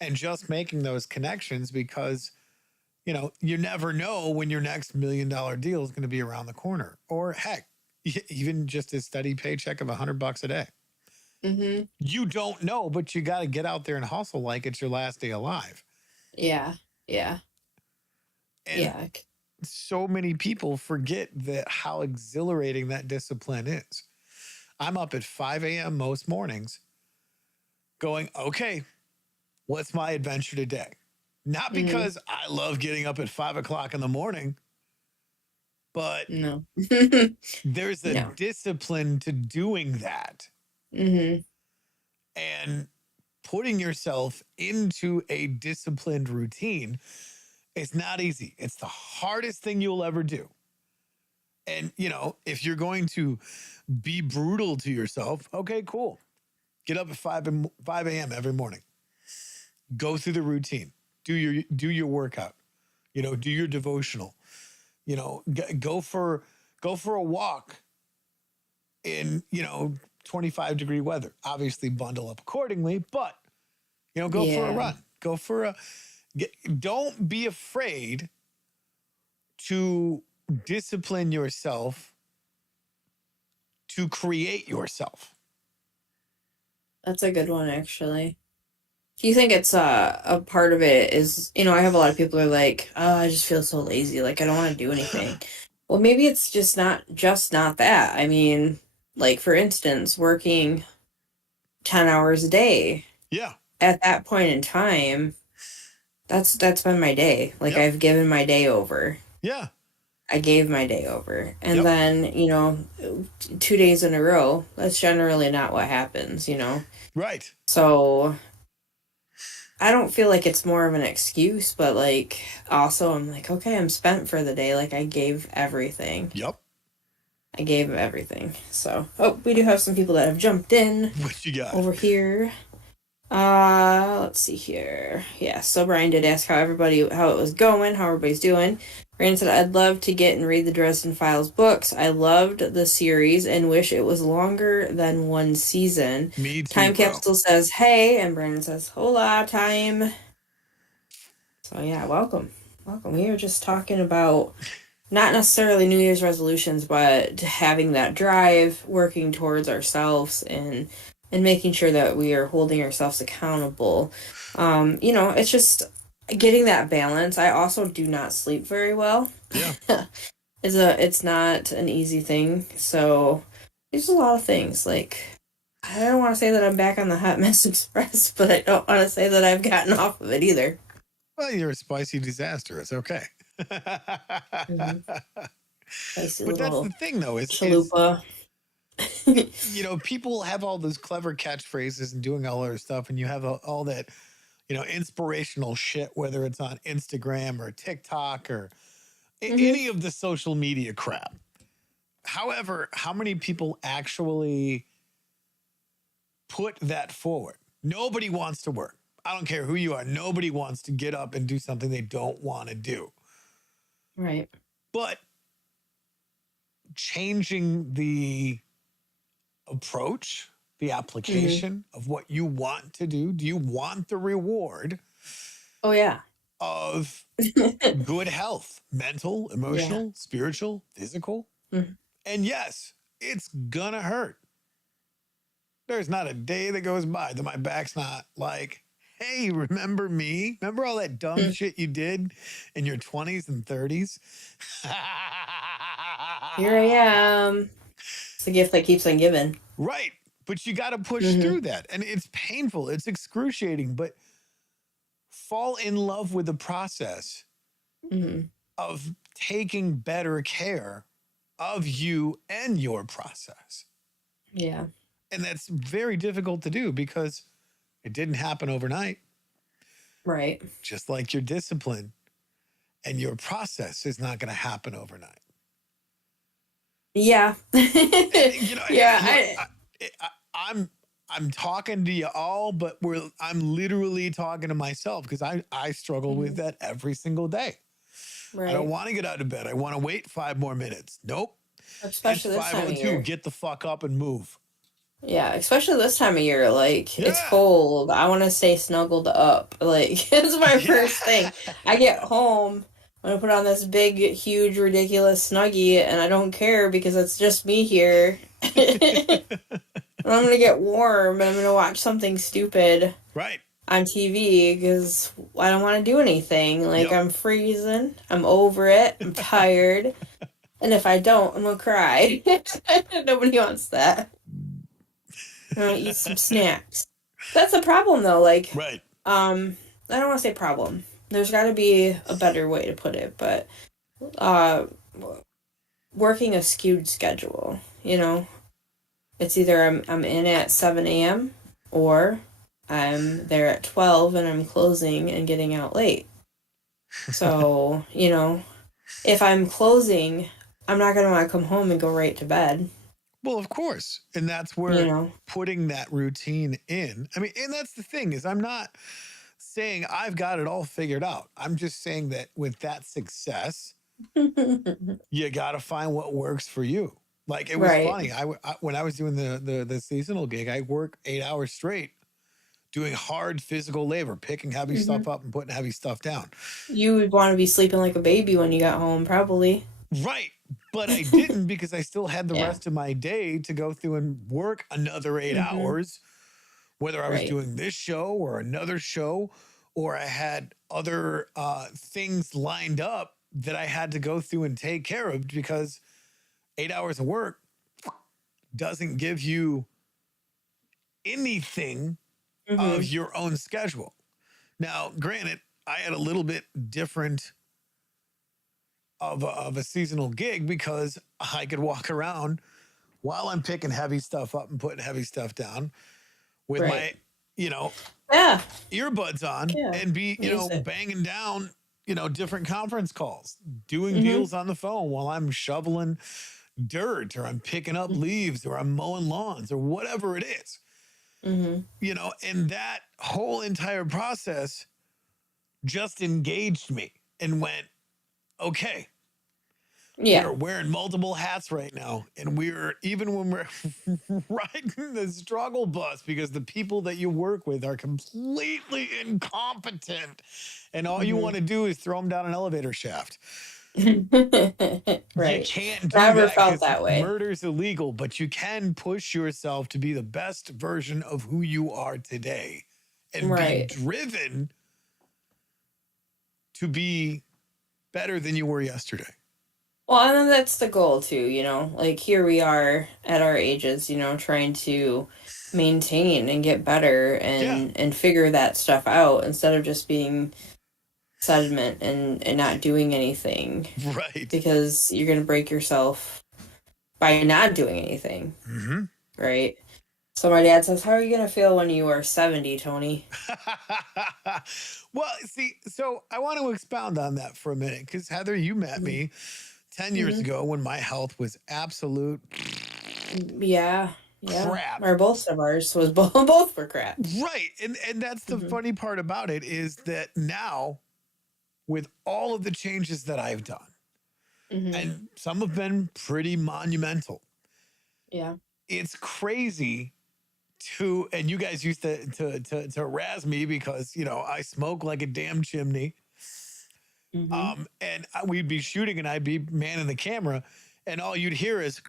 And just making those connections because, you never know when your next $1 million deal is going to be around the corner. Or heck, even just a steady paycheck of $100 a day. hmm You don't know, but you got to get out there and hustle like it's your last day alive. Yeah. Yeah. And Yeah. so many people forget that how exhilarating that discipline is. I'm up at 5 a.m. most mornings going, okay, what's my adventure today? Not hmm because I love getting up at 5 o'clock in the morning, but No. there's a No. discipline to doing that hmm and putting yourself into a disciplined routine. It's not easy. It's the hardest thing you'll ever do. And, if you're going to be brutal to yourself, okay, cool. Get up at 5 a.m. every morning. Go through the routine. Do your workout. Do your devotional. Go for a walk in 25-degree weather. Obviously, bundle up accordingly, but go for a Yeah. run. Go for a. Don't be afraid to discipline yourself to create yourself. That's a good one, actually. Do you think it's a part of it is, I have a lot of people who are like, oh, I just feel so lazy, like I don't want to do anything. Well, maybe it's just not that. I mean, like for instance, working 10 hours a day Yeah. at that point in time, that's been my day. Like Yep. I've given my day over. Yeah. I gave my day over. And Yep. then, 2 days in a row, that's generally not what happens. Right. So I don't feel like it's more of an excuse, but like also I'm like, okay, I'm spent for the day. Like I gave everything. Yep. I gave everything. So, oh, we do have some people that have jumped in What you got? over here. Let's see here. Yeah, so Brian did ask how it was going, how everybody's doing. Brandon said, I'd love to get and read the Dresden Files books. I loved the series and wish it was longer than one season. Me too, Time bro. Capsule says, hey, and Brandon says, hola, time. So yeah, welcome. Welcome. We were just talking about not necessarily New Year's resolutions, but having that drive, working towards ourselves and making sure that we are holding ourselves accountable. It's just getting that balance. I also do not sleep very well. Yeah. It's not an easy thing. So there's a lot of things. Like I don't want to say that I'm back on the Hot Mess Express, but I don't want to say that I've gotten off of it either. Well, you're a spicy disaster. It's okay. Mm-hmm. Spicy But that's the little thing, though, is chalupa. people have all those clever catchphrases and doing all their stuff, and you have all that, inspirational shit, whether it's on Instagram or TikTok or hmm any of the social media crap. However, how many people actually put that forward? Nobody wants to work. I don't care who you are. Nobody wants to get up and do something they don't want to do. Right. But changing the approach, the application of what you want to do. Do you want the reward Oh yeah. of good health, mental, Yeah. emotional, spiritual, physical? Mhm. And yes, it's gonna hurt. There's not a day that goes by that my back's not like, hey, remember me? Remember all that dumb shit you did in your 20s and 30s? Here I am. It's a gift that keeps on giving. Right. But you got to push Mm-hmm. through that. And it's painful, it's excruciating, but fall in love with the process Mm-hmm. of taking better care of you and your process. Yeah. And that's very difficult to do because it didn't happen overnight. Right. Just like your discipline and your process is not going to happen overnight. Yeah. And, you know, Yeah. look, I'm talking to you all, but I'm literally talking to myself because I struggle with that every single day. I don't Right. want to get out of bed. I want to wait 5 more minutes. Nope. Especially It's this time of 5:02. year. Get the fuck up and move. Yeah, especially this time of year. Like, it's Yeah. cold. I want to stay snuggled up. Like, it's my first thing. I get home, I'm gonna put on this big, huge, ridiculous Snuggie, and I don't care because it's just me here. And I'm gonna get warm, and I'm gonna watch something stupid Right. on TV because I don't want to do anything. Like, Yep. I'm freezing. I'm over it. I'm tired. And if I don't, I'm gonna cry. Nobody wants that. I'm gonna eat some snacks. That's the problem, though. Like, Right. I don't want to say problem. There's got to be a better way to put it, but uh, working a skewed schedule. You know, it's either I'm in at 7 a.m. or I'm there at 12 and I'm closing and getting out late. So, you know, if I'm closing, I'm not gonna want to come home and go right to bed. Well, of course. And that's You where know. putting that routine in. I mean, and that's the thing is I'm not saying I've got it all figured out. I'm just saying that with that success, you got to find what works for you. Like it was Right. funny. When I was doing the seasonal gig, I worked 8 hours straight doing hard physical labor, picking heavy stuff up and putting heavy stuff down. You would want to be sleeping like a baby when you got home, probably. Right. But I didn't because I still had the Yeah. rest of my day to go through and work another 8 hours, whether I was Right. doing this show or another show, or I had other things lined up that I had to go through and take care of because 8 hours of work doesn't give you anything of your own schedule. Now, granted, I had a little bit different of a seasonal gig because I could walk around while I'm picking heavy stuff up and putting heavy stuff down with my, Yeah. earbuds on Yeah. and be, Music. banging down, different conference calls, doing deals on the phone while I'm shoveling dirt or I'm picking up leaves or I'm mowing lawns or whatever it is. And that whole entire process just engaged me and went, okay, Yeah. we're wearing multiple hats right now. And even when we're riding the struggle bus because the people that you work with are completely incompetent and all you want to do is throw them down an elevator shaft. Right. You can't do Never that felt because that way. murder's illegal, but you can push yourself to be the best version of who you are today and Right. be driven to be better than you were yesterday. Well, and then that's the goal too, like here we are at our ages, trying to maintain and get better and figure that stuff out instead of just being sediment and not doing anything. Right. Because you're going to break yourself by not doing anything. Right. So my dad says, how are you going to feel when you are 70, Tony? Well, see, so I want to expound on that for a minute because Heather, you met me 10 years ago when my health was absolute yeah crap. Or both of ours was both were crap. Right. And that's the funny part about it is that now with all of the changes that I've done, Mm-hmm. and some have been pretty monumental. Yeah. It's crazy to, and you guys used to razz me because I smoke like a damn chimney. Mm-hmm. And we'd be shooting, and I'd be manning the camera, and all you'd hear is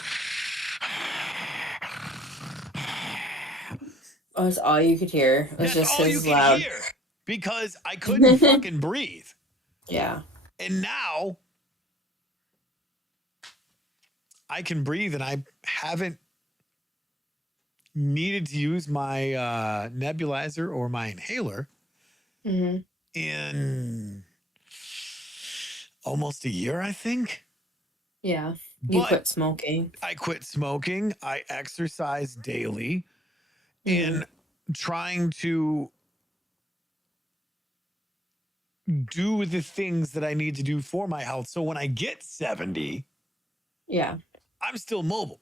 Oh, that's all you could hear. It was that's just all you his could loud. hear because I couldn't fucking breathe. Yeah. And now I can breathe, and I haven't needed to use my nebulizer or my inhaler Mm-hmm. in almost a year, I think. Yeah. You But quit smoking. I quit smoking. I exercise daily Mm-hmm. and trying to do the things that I need to do for my health. So when I get 70, Yeah. I'm still mobile.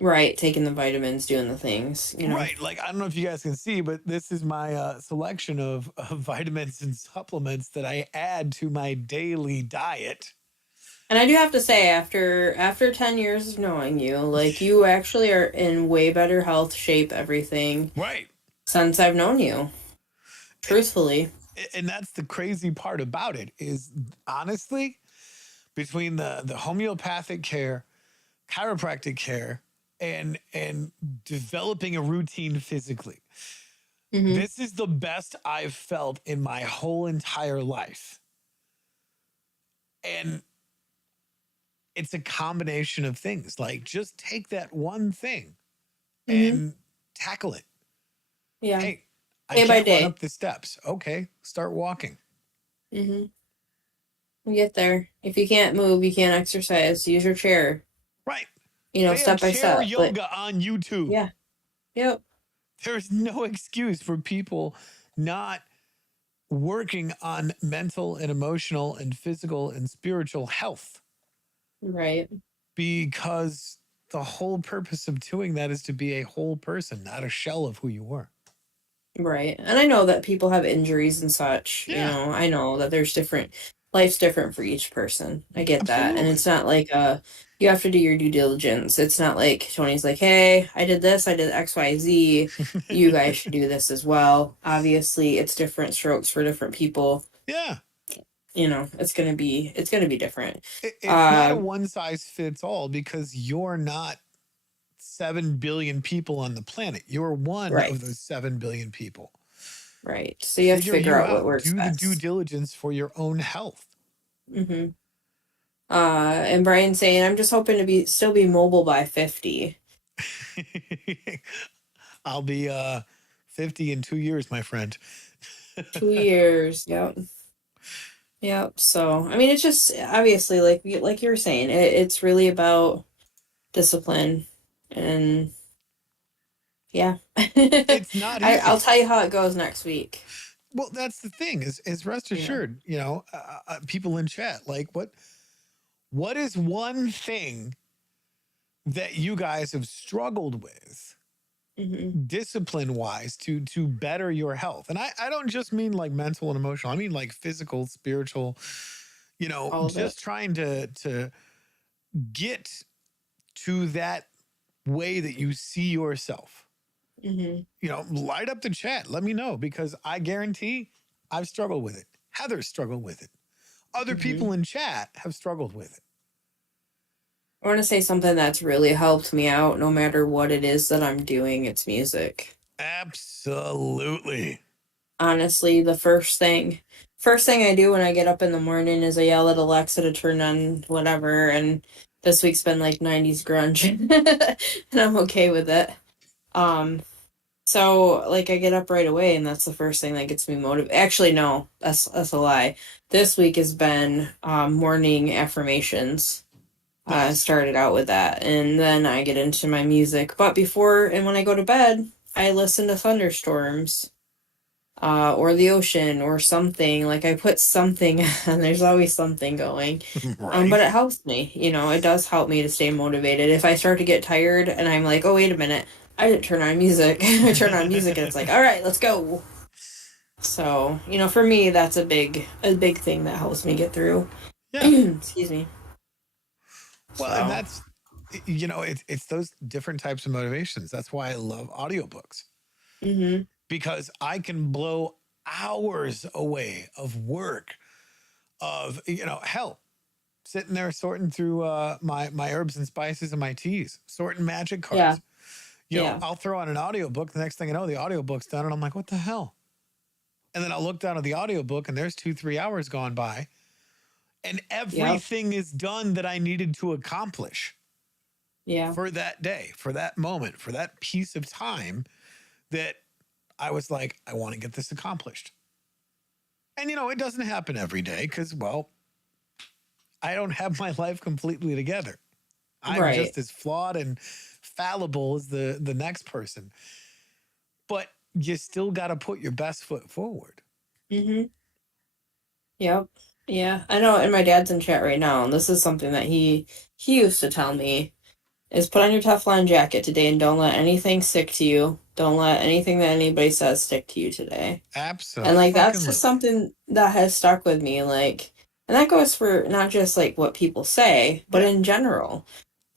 Right. Taking the vitamins, doing the things. Right. Like, I don't know if you guys can see, but this is my selection of vitamins and supplements that I add to my daily diet. And I do have to say, after 10 years of knowing you, like you actually are in way better health, shape, everything Right. since I've known you. And, Truthfully. and that's the crazy part about it is honestly, between the homeopathic care, chiropractic care, and developing a routine physically, Mm-hmm. this is the best I've felt in my whole entire life. And it's a combination of things. Like, just take that one thing Mm-hmm. and tackle it. Yeah. Hey, I Day by can't run day. up the steps. Okay, start walking. Mm-hmm. You get there. If you can't move, you can't exercise. Use your chair. Right. They have Step by chair step. But yoga on YouTube. yeah. Yep. There's no excuse for people not working on mental and emotional and physical and spiritual health, Right. because the whole purpose of doing that is to be a whole person, not a shell of who you were. Right. And I know that people have injuries and such. Yeah, I know that there's life's different for each person. I get that. And absolutely. it's not like you have to do your due diligence. It's not like Tony's like, "Hey, I did this, I did XYZ. You guys should do this as well." Obviously, it's different strokes for different people. Yeah. It's going to be different. It's not a Uh one size fits all because you're not 7 billion people on the planet. You're one right. of those 7 billion people. Right. So you have to Figure figure you out what out. works Do the due best. diligence for your own health. Mhm. And Brian's saying, "I'm just hoping to be mobile by 50." I'll be 50 in 2 years, my friend. 2 years. Yep. Yep. So, I mean, it's just obviously like you were saying, it's really about discipline and yeah. It's not I'll easy. tell you how it goes next week. Well, that's the thing is rest Yeah. assured, people in chat, like what is one thing that you guys have struggled with Hmm. discipline wise to better your health? And I don't just mean like mental and emotional. I mean like physical, spiritual, All of it. just trying to get to that way that you see yourself. Hmm. Light up the chat. Let me know, because I guarantee I've struggled with it. Heather's struggled with it. Other Hmm. people in chat have struggled with it. I want to say something that's really helped me out no matter what it is that I'm doing. It's music. Absolutely. Honestly, the first thing I do when I get up in the morning is I yell at Alexa to turn on whatever, and this week's been like 90s grunge. And I'm okay with it. Um so like I get up right away and that's the first thing that gets me motivated. Actually, no, that's a lie. This week has been morning affirmations. I Nice. started out with that, and then I get into my music. But before and when I go to bed, I listen to thunderstorms or the ocean or something. Like I put something and there's always something going. Right. But it helps me, it does help me to stay motivated. If I start to get tired and I'm like, oh, wait a minute, I didn't turn on music. I turn on music and it's like, all right, let's go. So, for me, that's a big thing that helps me get through. Yeah. Excuse me. Well, and So, that's, it's those different types of motivations. That's why I love audiobooks, mm-hmm. because I can blow hours away of work, of, hell, sitting there sorting through my herbs and spices and my teas, sorting magic Yeah, cards. yeah, I'll throw on an audiobook. The next thing I know, the audiobook's done. And I'm like, what the hell? And then I'll look down at the audiobook and there's 2-3 hours gone by and yep, everything is done that I needed to accomplish yeah, for that day, for that moment, for that piece of time that I was like, I want to get this accomplished. And, it doesn't happen every day because, well, I don't have my life completely together. I'm right. just as flawed and fallible as the next person. But you still got to put your best foot forward. Mm-hmm. Yep. Yeah, I know. And my dad's in chat right now, and this is something that he used to tell me is put on your Teflon jacket today and don't let anything stick to you. Don't let anything that anybody says stick to you today. And like that's just Absolutely. something that has stuck with me. Like, and that goes for not just like what people say, but Yeah. in general.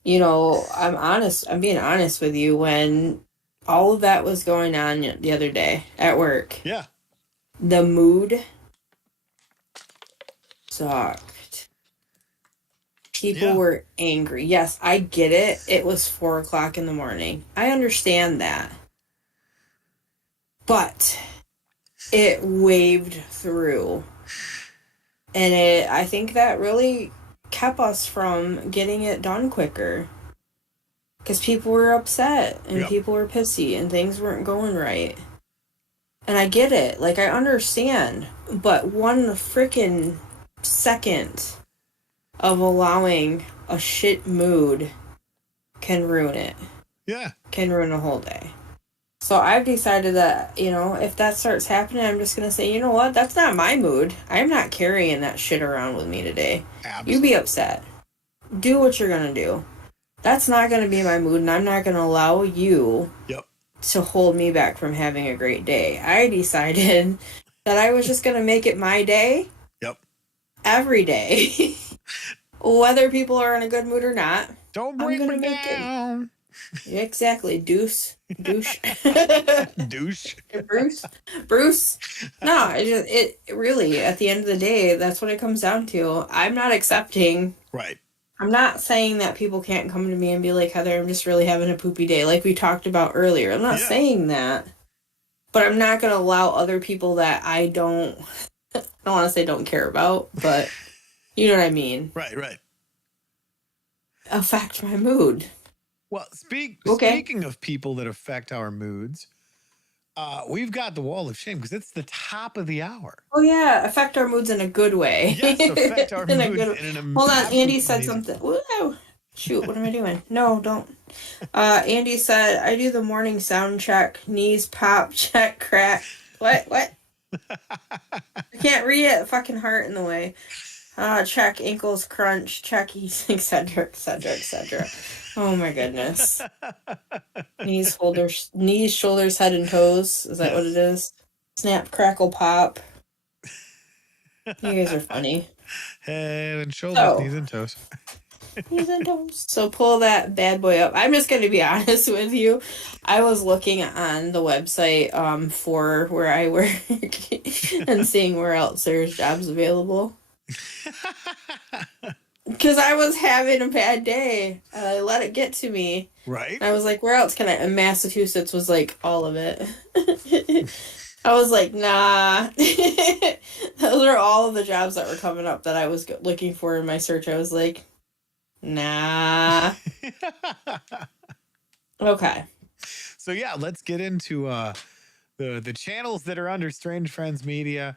I'm honest. I'm being honest with you. When all of that was going on the other day at work, Yeah. the mood sucked. People Yeah. were angry. Yes, I get it. It was 4 o'clock in the morning. I understand that. But it waved through. And I think that really kept us from getting it done quicker. Because people were upset and Yep. people were pissy and things weren't going right. And I get it. Like, I understand. But one freaking second of allowing a shit mood can ruin it. Yeah. Can ruin a whole day. So I've decided that, if that starts happening, I'm just going to say, you know what? That's not my mood. I'm not carrying that shit around with me today. You be Absolutely. upset. Do what you're going to do. That's not going to be my mood, and I'm not going to allow you Yep. to hold me back from having a great day. I decided that I was just going to make it my day Yep. every day. Whether people are in a good mood or not, Don't I'm bring going to me make it. down. Exactly. Deuce. Douche. Douche. Bruce. Bruce. No, it really, at the end of the day, that's what it comes down to. I'm not accepting. Right. I'm not saying that people can't come to me and be like, Heather, I'm just really having a poopy day, like we talked about earlier. I'm not Yeah. saying that. But I'm not going to allow other people that I don't want to say don't care about, but you know what I mean, Right. Right. affect my mood. Well, Okay. speaking of people that affect our moods, we've got the wall of shame because it's the top of the hour. Oh yeah, affect our moods in a good way. Yes, affect our In a moods good. in an Hold on, Andy absolutely said amazing. something. Whoa. Shoot, what am I doing? No, don't. Andy said I do the morning sound check, knees pop, check, crack. What? I can't read it. Fucking heart in the way. Check ankles crunch, check etc. etc. etc. Oh my goodness. Knees, shoulders, head, and toes. Is that what it Yes. is? Snap, crackle, pop. You guys are funny. Head and shoulders, So, knees and toes. knees and toes. So pull that bad boy up. I'm just going to be honest with you. I was looking on the website for where I work and seeing where else there's jobs available. Because I was having a bad day. I let it get to me. Right. I was like, where else can I? And Massachusetts was like all of it. I was like, nah. Those are all of the jobs that were coming up that I was looking for in my search. I was like, nah. Okay. So yeah, let's get into the channels that are under Strange Friends Media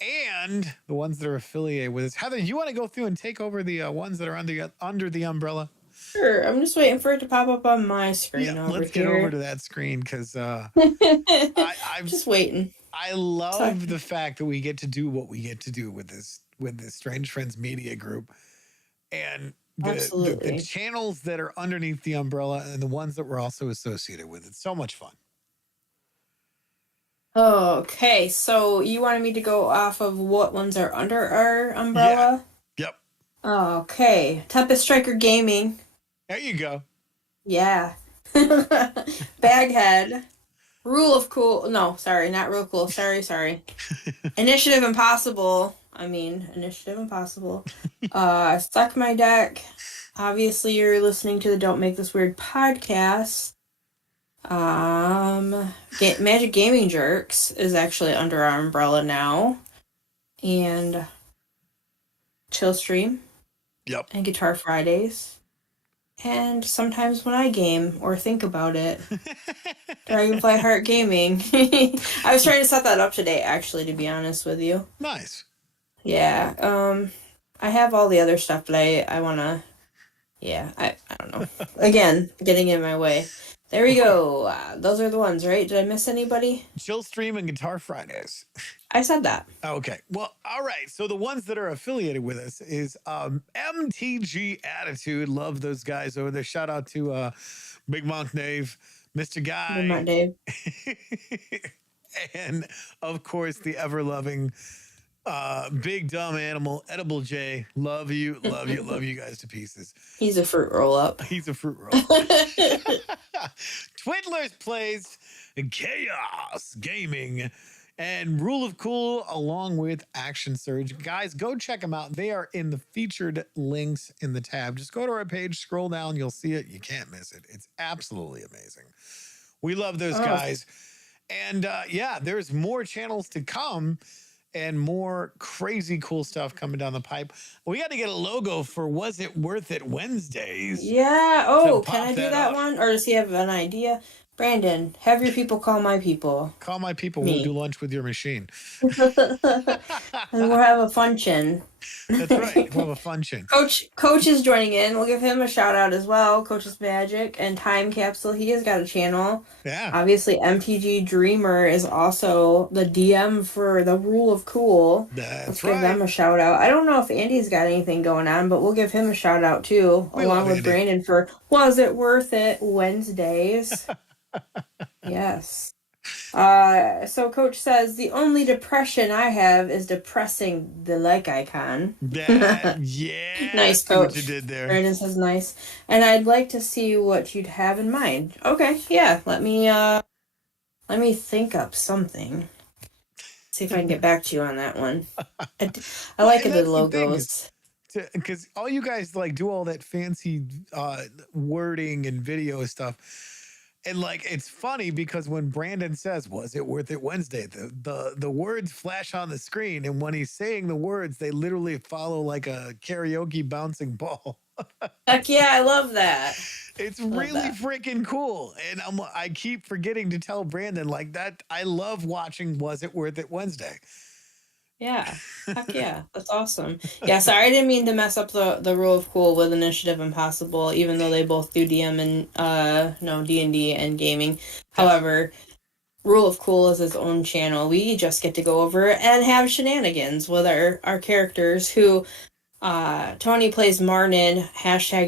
and the ones that are affiliated with us. Heather, you want to go through and take over the ones that are under the umbrella? Sure. I'm just waiting for it to pop up on my Yeah, screen over let's get over here. to that screen because I'm Just waiting. I Talk. love the fact that we get to do what we get to do with this Strange Friends Media group, and the Absolutely. channels that are underneath the umbrella and the ones that we're also associated with. It's so much fun. Okay, so you wanted me to go off of what ones are under our Yeah. umbrella? Yep. Okay. Tempest Striker Gaming. There you go. Yeah. Baghead. Rule of Cool. No, sorry, not Real Cool. Sorry. Initiative Impossible. Initiative Impossible. Suck My Deck. Obviously, you're listening to the Don't Make This Weird podcast. Magic Gaming Jerks is actually under our umbrella now. And Chill Stream. Yep. And Guitar Fridays. And sometimes when I game or think about it, Dragonfly Heart Gaming. I was trying to set that up today, actually, to be honest with you. Nice. Yeah. I have all the other stuff, but I wanna. Yeah, I don't know. Again, getting in my way. There we go. Those are the ones, right? Did I miss anybody? Chill Stream and Guitar Fridays. I said that. Okay. Well, all right. So the ones that are affiliated with us is MTG Attitude. Love those guys over there. Shout out to Big Monk Dave, Mr. Good night, Guy, Dave. and of course the ever loving Big Dumb Animal, Edible J. Love you guys to pieces. He's a fruit roll up. He's a fruit roll. Twiddlers plays Chaos Gaming and Rule of Cool along with Action Surge. Guys, go check them out. They are in the featured links in the tab. Just go to our page, scroll down, you'll see it. You can't miss it. It's absolutely amazing. We love those guys. And yeah, there's more channels to come and more crazy cool stuff coming down the pipe. We got to get a logo for Was It Worth It Wednesdays. Yeah. Oh, can I do that one? Or does he have an idea? Brandon, have your people call my people. Call my people. Me. We'll do lunch with your machine. And we'll have a function. That's right. We'll have a function. Coach is joining in. We'll give him a shout out as well. Coach's Magic and Time Capsule. He has got a channel. Yeah. Obviously, MTG Dreamer is also the DM for the Rule of Cool. Let's give them a shout out. I don't know if Andy's got anything going on, but we'll give him a shout out too, along with Andy. Brandon for Was It Worth It Wednesdays. Yes. So Coach says the only depression I have is depressing the like icon. Yeah. Nice, Coach. What you did there. Brandon says nice. And I'd like to see what you'd have in mind. Okay, yeah. Let me think up something. See if I can get back to you on that one. I like the logos. Because all you guys like do all that fancy wording and video stuff. And like, it's funny because when Brandon says, Was it worth it Wednesday? The words flash on the screen. And when he's saying the words, they literally follow like a karaoke bouncing ball. Heck yeah, I love that. It's really freaking cool. And I keep forgetting to tell Brandon like that. I love watching Was It Worth It Wednesday. Yeah. Heck yeah. That's awesome. Yeah, sorry, I didn't mean to mess up the Rule of Cool with Initiative Impossible, even though they both do DM and D&D and gaming. However, Rule of Cool is his own channel. We just get to go over and have shenanigans with our characters who Tony plays Marnin, #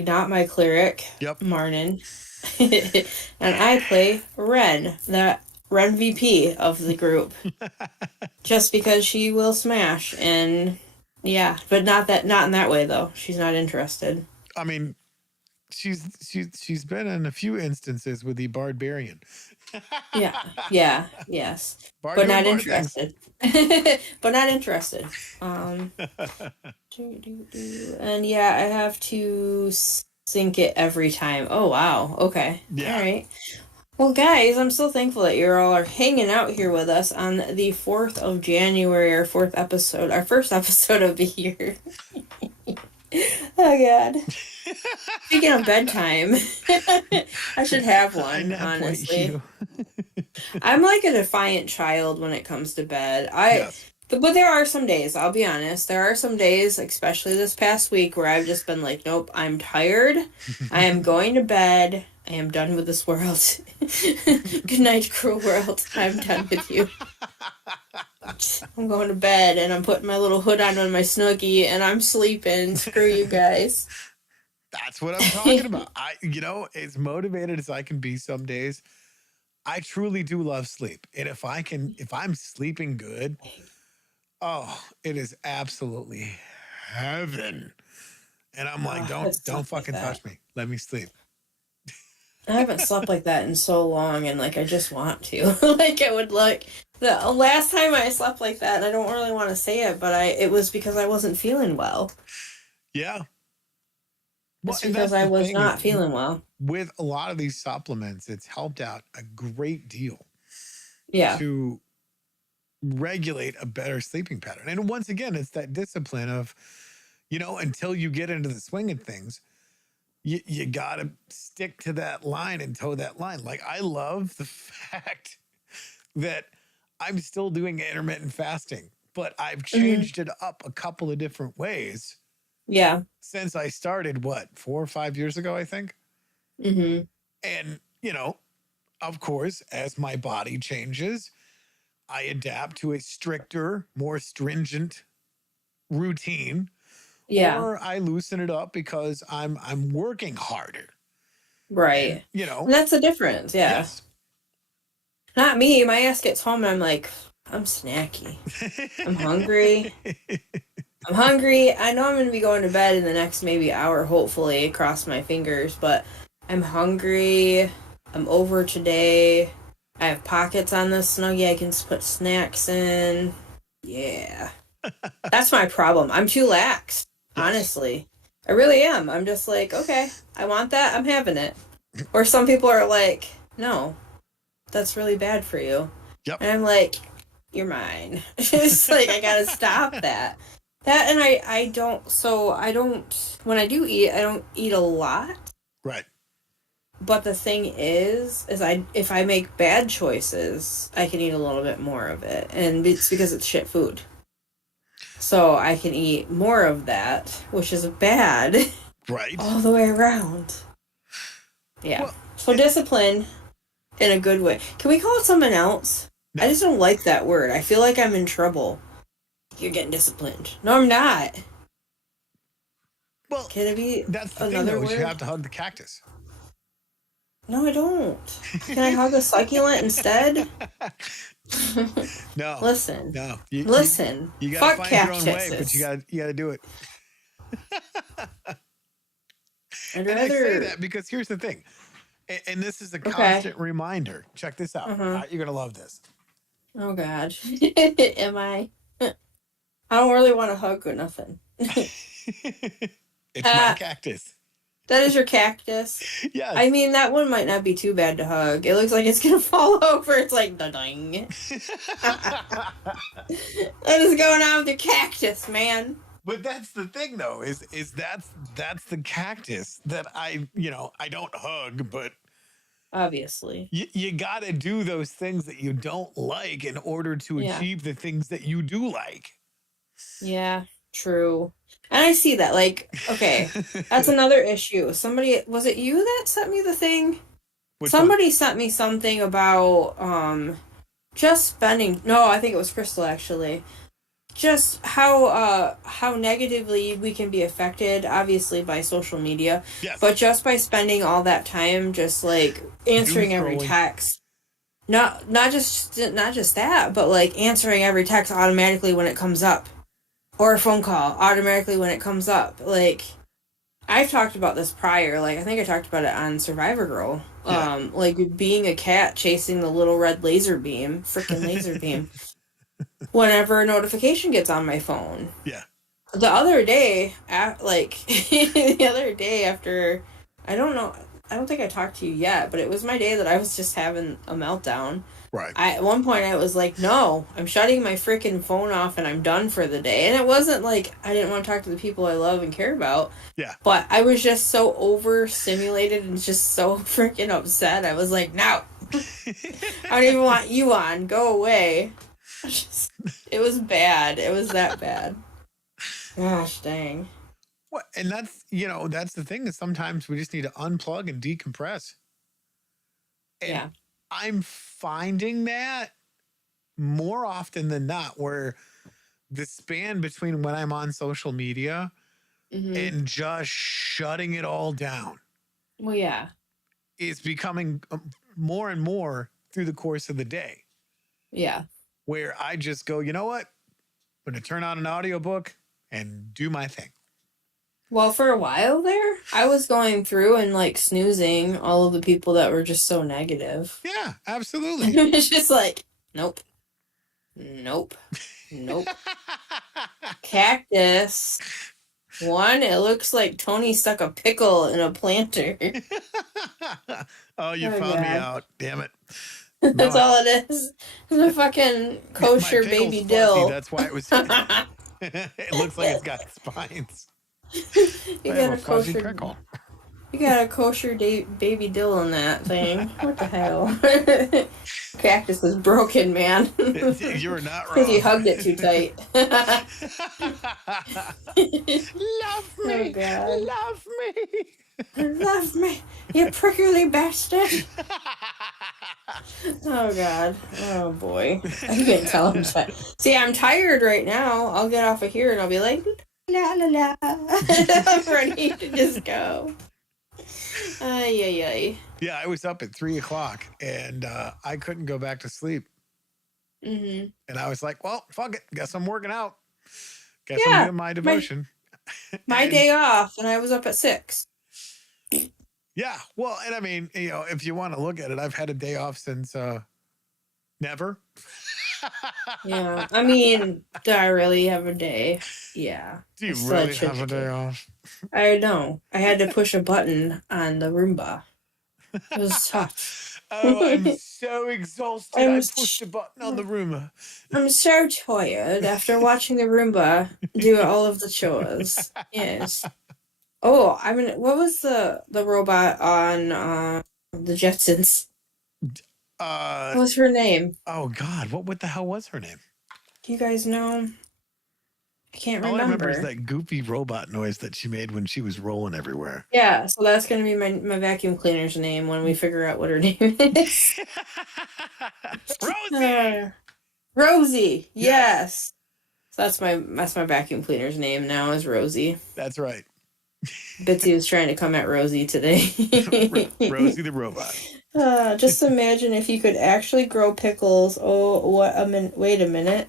not my cleric. Yep. Marnin. And I play Ren, the Ren VP of the group. Just because she will smash, and yeah, but not in that way though. She's not interested. I mean, she's been in a few instances with the Barbarian. Yes. But not interested. But not interested. And yeah, I have to sync it every time. Oh wow. Okay. Yeah. All right. Well, guys, I'm so thankful that you all are hanging out here with us on the 4th of January, our first episode of the year. Oh, God. Speaking of bedtime, I should have one, honestly. I'm like a defiant child when it comes to bed. But there are some days, I'll be honest, there are some days, especially this past week, where I've just been like, nope, I'm tired. I am going to bed. I am done with this world. Good night, cruel world. I'm done with you. I'm going to bed, and I'm putting my little hood on my Snuggie, and I'm sleeping. Screw you guys. That's what I'm talking about. As motivated as I can be some days, I truly do love sleep. And if I'm sleeping good, oh, it is absolutely heaven. And I'm like, I've don't slept like fucking that. touch me. Let me sleep. I haven't slept like that in so long, and like I just want to. Like it would like the last time I slept like that, and I don't really want to say it, but it was because I wasn't feeling well. Yeah. Well, It's and because that's I the was thing is not feeling well. with a lot of these supplements, it's helped out a great deal Yeah. to regulate a better sleeping pattern. And once again, it's that discipline of, until you get into the swing of things, you got to stick to that line and toe that line. Like, I love the fact that I'm still doing intermittent fasting, but I've Hmm. changed it up a couple of different ways Yeah. since I started, 4 or 5 years ago, I think. Hmm. And, of course, as my body changes, I adapt to a stricter, more stringent routine, Yeah. or I loosen it up because I'm working harder. And, Right. And that's the difference. Yeah. yes. Not me. My ass gets home and I'm like, I'm snacky. I'm hungry. I'm hungry. I know I'm going to be going to bed in the next maybe hour, hopefully, cross my fingers, but I'm hungry. I'm over today. I have pockets on this Snuggie I can put snacks in. Yeah. That's my problem. I'm too lax, Yes. honestly. I really am. I'm just like, okay, I want that. I'm having it. Or some people are like, no, that's really bad for you. Yep. And I'm like, you're mine. It's like, I gotta stop that. That, and I don't, so I don't, when I do eat, I don't eat a lot. Right. But the thing is if I make bad choices, I can eat a little bit more of it. And it's because it's shit food. So I can eat more of that, which is bad Right. all the way around. Yeah. Well, So discipline in a good way. Can we call it something else? I no. just don't like that word. I feel like I'm in trouble. You're getting disciplined. No, I'm not. Well, Can it be that's the thing, another though, is you word? have to hug the cactus. No, I don't. Can I hug a succulent instead? No, Listen. no. Listen. You got to Fuck find your own way, but cactuses. you got to do it. I'd And I say rather. that because here's the thing, and this is a Okay. constant reminder. Check this out. Uh-huh. You're gonna love this. Oh, God. Am I? I don't really want to hug or nothing. It's my Ah, cactus. that is your cactus. I Yes. mean, that one might not be too bad to hug. It looks like it's gonna fall over. It's like the ding. What is going on with your cactus, man? But that's the thing, though, is that's the cactus that I don't hug, but Obviously. you got to do those things that you don't like in order to Yeah. achieve the things that you do like. Yeah. True. And I see that. Like, okay, that's another issue. Somebody, was it you that sent me the thing? Which one? Somebody sent me something about just spending. No, I think it was Crystal actually. Just how negatively we can be affected, obviously by social media, Yes. but just by spending all that time just like Doom answering every scrolling. text. Not just that, but like answering every text automatically when it comes up, or a phone call automatically when it comes up. Like I've talked about this prior. Like I think I talked about it on Survivor Girl. Yeah. Like being a cat chasing the little red laser beam, freaking laser beam. Whenever a notification gets on my phone. Yeah. The other day, the other day after, I don't know, I don't think I talked to you yet, but it was my day that I was just having a meltdown. Right. At one point I was like, no, I'm shutting my freaking phone off and I'm done for the day. And it wasn't like I didn't want to talk to the people I love and care about. Yeah. But I was just so overstimulated and just so freaking upset. I was like, no, I don't even want you on. Go away. It was bad. It was that bad. Gosh dang. What? And that's the thing is sometimes we just need to unplug and decompress. And Yeah. I'm finding that more often than not, where the span between when I'm on social media Mm-hmm. and just shutting it all down Well, yeah. is becoming more and more through the course of the day, Yeah. where I just go, you know what? I'm going to turn on an audiobook and do my thing. Well, for a while there, I was going through and like snoozing all of the people that were just so negative. Yeah, And absolutely. it was just like, nope, nope, nope. Cactus. One, it looks like Tony stuck a pickle in a planter. Oh, you Oh found me god. out. Damn it. No, That's all it is. It's a fucking my kosher pickle's baby fuzzy. dill. That's why it was. It looks like it's got spines. You I have got a a fuzzy kosher pickle. you got a kosher baby dill in that thing. What the hell? Cactus is broken, man. You're not Because you wrong. hugged it too tight. Love Oh me. god. Love me. Love me, you prickly bastard. Oh god. Oh boy. I'm gonna tell him that. See, I'm tired right now. I'll get off of here and I'll be like, la la la. I'm ready to just go. Ay ay ay. Yeah, I was up at 3 o'clock and I couldn't go back to sleep. Mm-hmm. And I was like, well, fuck it. Guess I'm working out. Guess I'm Yeah. doing my My devotion. my And day off, and I was up at 6. yeah, well, and I mean, if you want to look at it, I've had a day off since never. Yeah. I mean, do I really have a day? Yeah. Do I you still had really shit have to a day do. off? I know. I had to push a button on the Roomba. It was tough. Oh, I'm so exhausted. I'm I s- pushed a button on the room. I'm so tired after watching the Roomba do all of the chores. Yes. Oh, I mean, what was the robot on the Jetsons? Uh, What was her name? oh God, what the hell was her name? Do you guys know? I can't All I remember is remember. that goofy robot noise that she made when she was rolling everywhere. Yeah, so that's gonna be my vacuum cleaner's name when we figure out what her name is. Rosie. Rosie. Yes, Yes. So that's my vacuum cleaner's name now is Rosie. that's right. Bitsy was trying to come at Rosie today. Rosie the robot. Just imagine if you could actually grow pickles. Oh, what a minute! Wait a minute.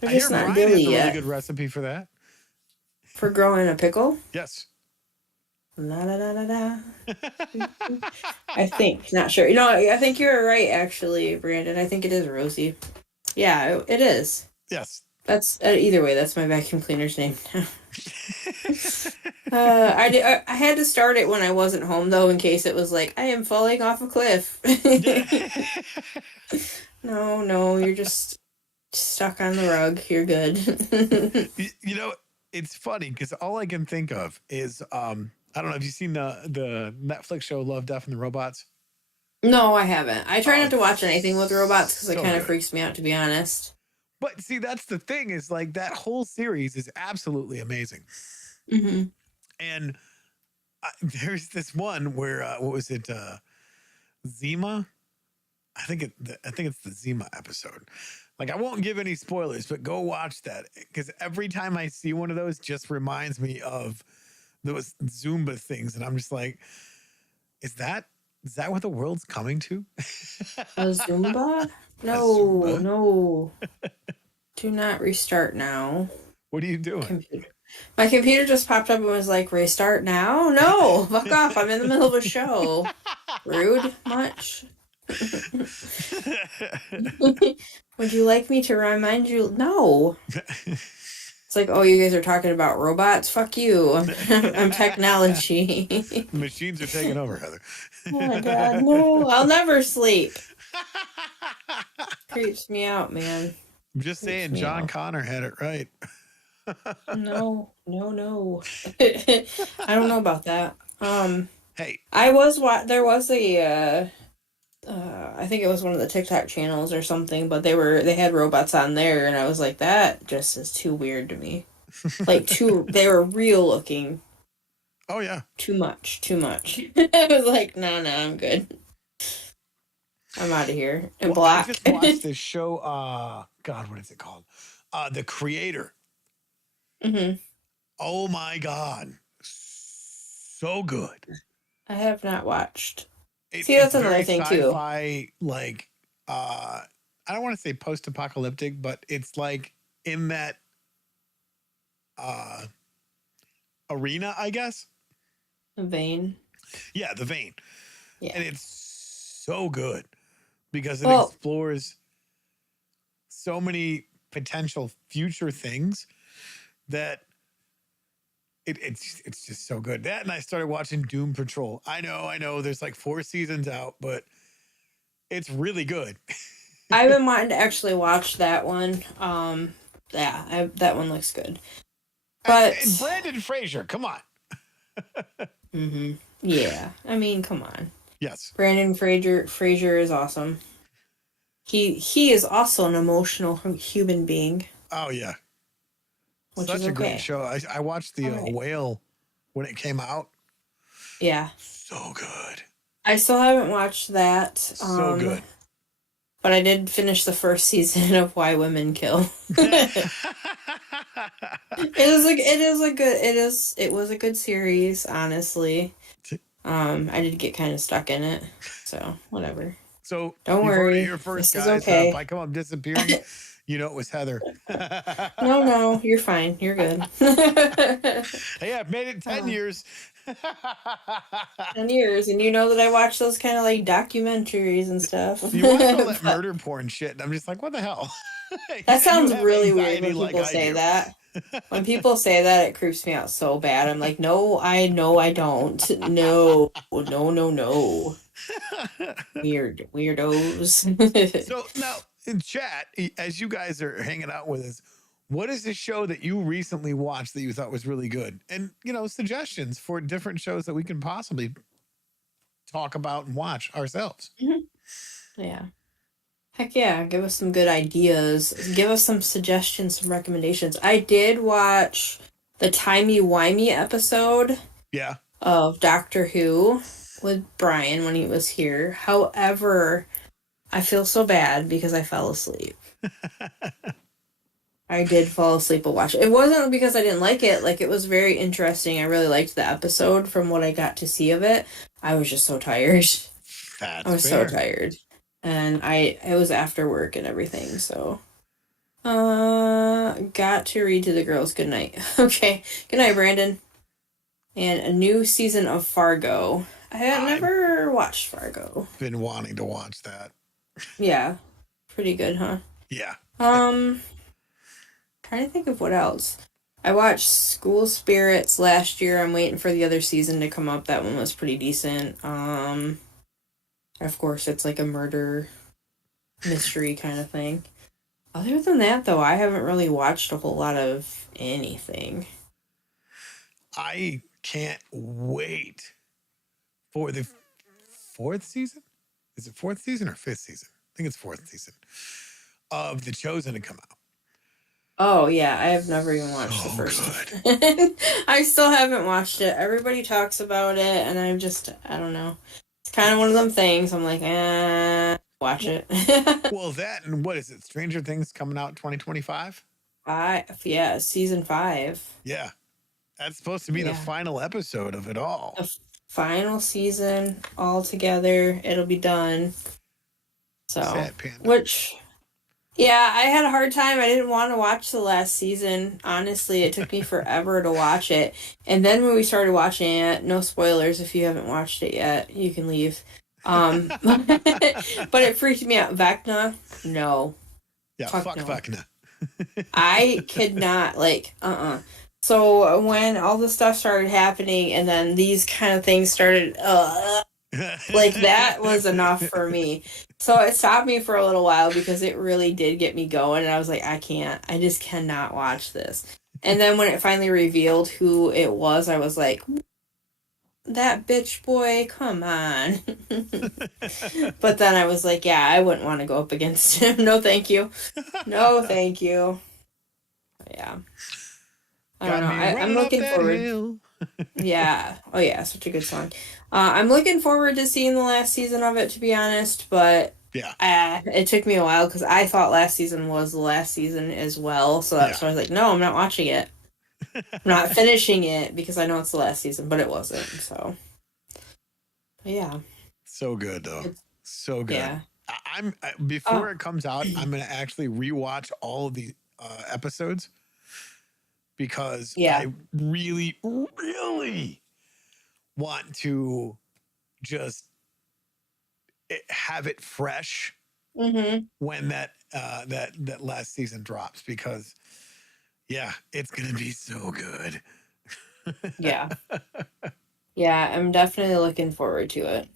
They're I just hear not Brian has dilly a really yet good recipe for that. for growing a pickle. Yes. La la la la la. I think, not sure. I think you're right, actually, Brandon. I think it is Rosie. Yeah, it is. Yes. That's either way. That's my vacuum cleaner's name. I had to start it when I wasn't home though, in case it was like I am falling off a cliff. No, you're just stuck on the rug. You're good. You know, it's funny because all I can think of is I don't know. Have you seen the Netflix show Love, Death, and the Robots? No, I haven't. I try Oh, not to watch anything with robots because it so kind of good. freaks me out, to be honest. But see, that's the thing is like that whole series is absolutely amazing. Mm-hmm. And there's this one where what was it? Zima. I think it's the Zima episode. Like I won't give any spoilers, but go watch that because every time I see one of those, just reminds me of those Zumba things, and I'm just like, is that what the world's coming to? A Zumba? A No, Zumba? no. Do not restart now. What are you doing? Computer. My computer just popped up and was like, restart now? No, fuck off. I'm in the middle of a show. Rude much? Would you like me to remind you? No. It's like, oh, you guys are talking about robots? Fuck you. I'm technology. The machines are taking over, Heather. Oh my god, no. I'll never sleep. Creeps me out, man. I'm just Creeps saying, me John out. Connor had it right. No. I don't know about that. Hey, There was a I think it was one of the TikTok channels or something, but they had robots on there, and I was like, that just is too weird to me. Like they were real looking. oh yeah, Too much. I was like, no, I'm good. I'm out of here. And well, I block. just watched this show. God, what is it called? The Creator. Hmm. Oh my God, so good. I have not watched. See, It's that's another very thing too. sci-fi, like I don't want to say post-apocalyptic, but it's like in that arena, I guess. Vein. Yeah, the vein. Yeah. And it's so good because it Well, explores so many potential future things that it's just so good. That, and I started watching Doom Patrol. I know there's like 4 seasons out, but it's really good. I've been wanting to actually watch that one. That one looks good. And But Brandon Fraser, come on. yeah, I mean, come on. Yes. Brandon Fraser is awesome. He is also an emotional human being, Oh yeah. which Such is a great okay. show. I watched the All right. Whale when it came out. Yeah. So good. I still haven't watched that. So good. But I did finish the first season of Why Women Kill. It was a good series, honestly. I did get kind of stuck in it. So, whatever. So Don't you've heard it worry. here first, This is guys. If okay. I come up disappearing, you know it was Heather. No, you're fine. You're good. Hey, I've made it 10 years. 10 years, and you know that I watch those kind of like documentaries and stuff. You watch all that But murder porn shit, and I'm just like, what the hell? that You sounds have really weird anxiety when like people I say do. that. When people say that, it creeps me out so bad. I'm like, no, I don't. No, no, no, no. Weirdos. So now in chat, as you guys are hanging out with us, what is the show that you recently watched that you thought was really good? And, suggestions for different shows that we can possibly talk about and watch ourselves. Yeah. Heck yeah, give us some good ideas. Give us some suggestions, some recommendations. I did watch the timey-wimey episode Yeah. of Doctor Who with Brian when he was here. However, I feel so bad because I fell asleep. I did fall asleep while watching. It wasn't because I didn't like it. Like, it was very interesting. I really liked the episode from what I got to see of it. I was just so tired. That's I was fair. so tired. And it was after work and everything, so got to read to the girls good night. Okay. Good night, Brandon. And a new season of Fargo. I had never watched Fargo. Been wanting to watch that. Yeah. Pretty good, huh? Yeah. Trying to think of what else. I watched School Spirits last year. I'm waiting for the other season to come up. That one was pretty decent. Of course, it's like a murder mystery kind of thing. Other than that, though, I haven't really watched a whole lot of anything. I can't wait for the 4th season. Is it 4th season or 5th season? I think it's 4th season of The Chosen to come out. Oh, yeah, I have never even watched the first one. I still haven't watched it. Everybody talks about it, and I don't know. It's kind of one of them things. I'm like, watch it. Well, that and what is it? Stranger Things coming out 2025? Yeah, season 5. Yeah. That's supposed to be the final episode of it all. The final season all together. It'll be done. So, Sad panda. which... Yeah, I had a hard time. I didn't want to watch the last season. Honestly, it took me forever to watch it. And then when we started watching it, no spoilers if you haven't watched it yet, you can leave. But it freaked me out. Vecna? No. Yeah, fuck no. Vecna. I could not, So when all this stuff started happening and then these kind of things started, that was enough for me. So it stopped me for a little while because it really did get me going. And I was like, I just cannot watch this. And then when it finally revealed who it was, I was like, that bitch boy, come on. But then I was like, yeah, I wouldn't want to go up against him. No, thank you. No, thank you. Yeah. I don't know. I'm looking forward. Yeah. Oh, yeah. Such a good song. I'm looking forward to seeing the last season of it, to be honest. But it took me a while because I thought last season was the last season as well. So that's why I was like, no, I'm not watching it. I'm not finishing it because I know it's the last season, but it wasn't. So, but yeah. So good, though. So good. Yeah. Before it comes out, I'm going to actually rewatch all of the episodes because Yeah. I really, really want to just have it fresh Mm-hmm. when that last season drops, because yeah, it's gonna be so good. Yeah. Yeah, I'm definitely looking forward to it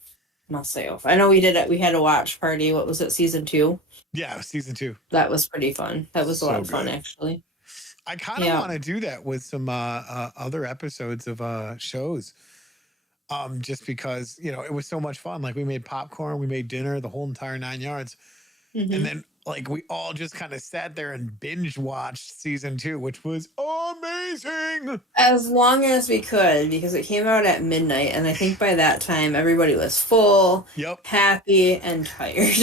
myself. I know we did it. We had a watch party. What was it, season 2? Yeah, season 2, That was pretty fun. That was a lot so of fun, good. actually. I kind of Yeah. want to do that with some other episodes of shows. Just because, it was so much fun. Like, we made popcorn, we made dinner, the whole entire 9 yards. And Mm-hmm. then, like, we all just kind of sat there and binge watched season 2, which was amazing. As long as we could, because it came out at midnight, and I think by that time everybody was full, Yep. happy, and tired.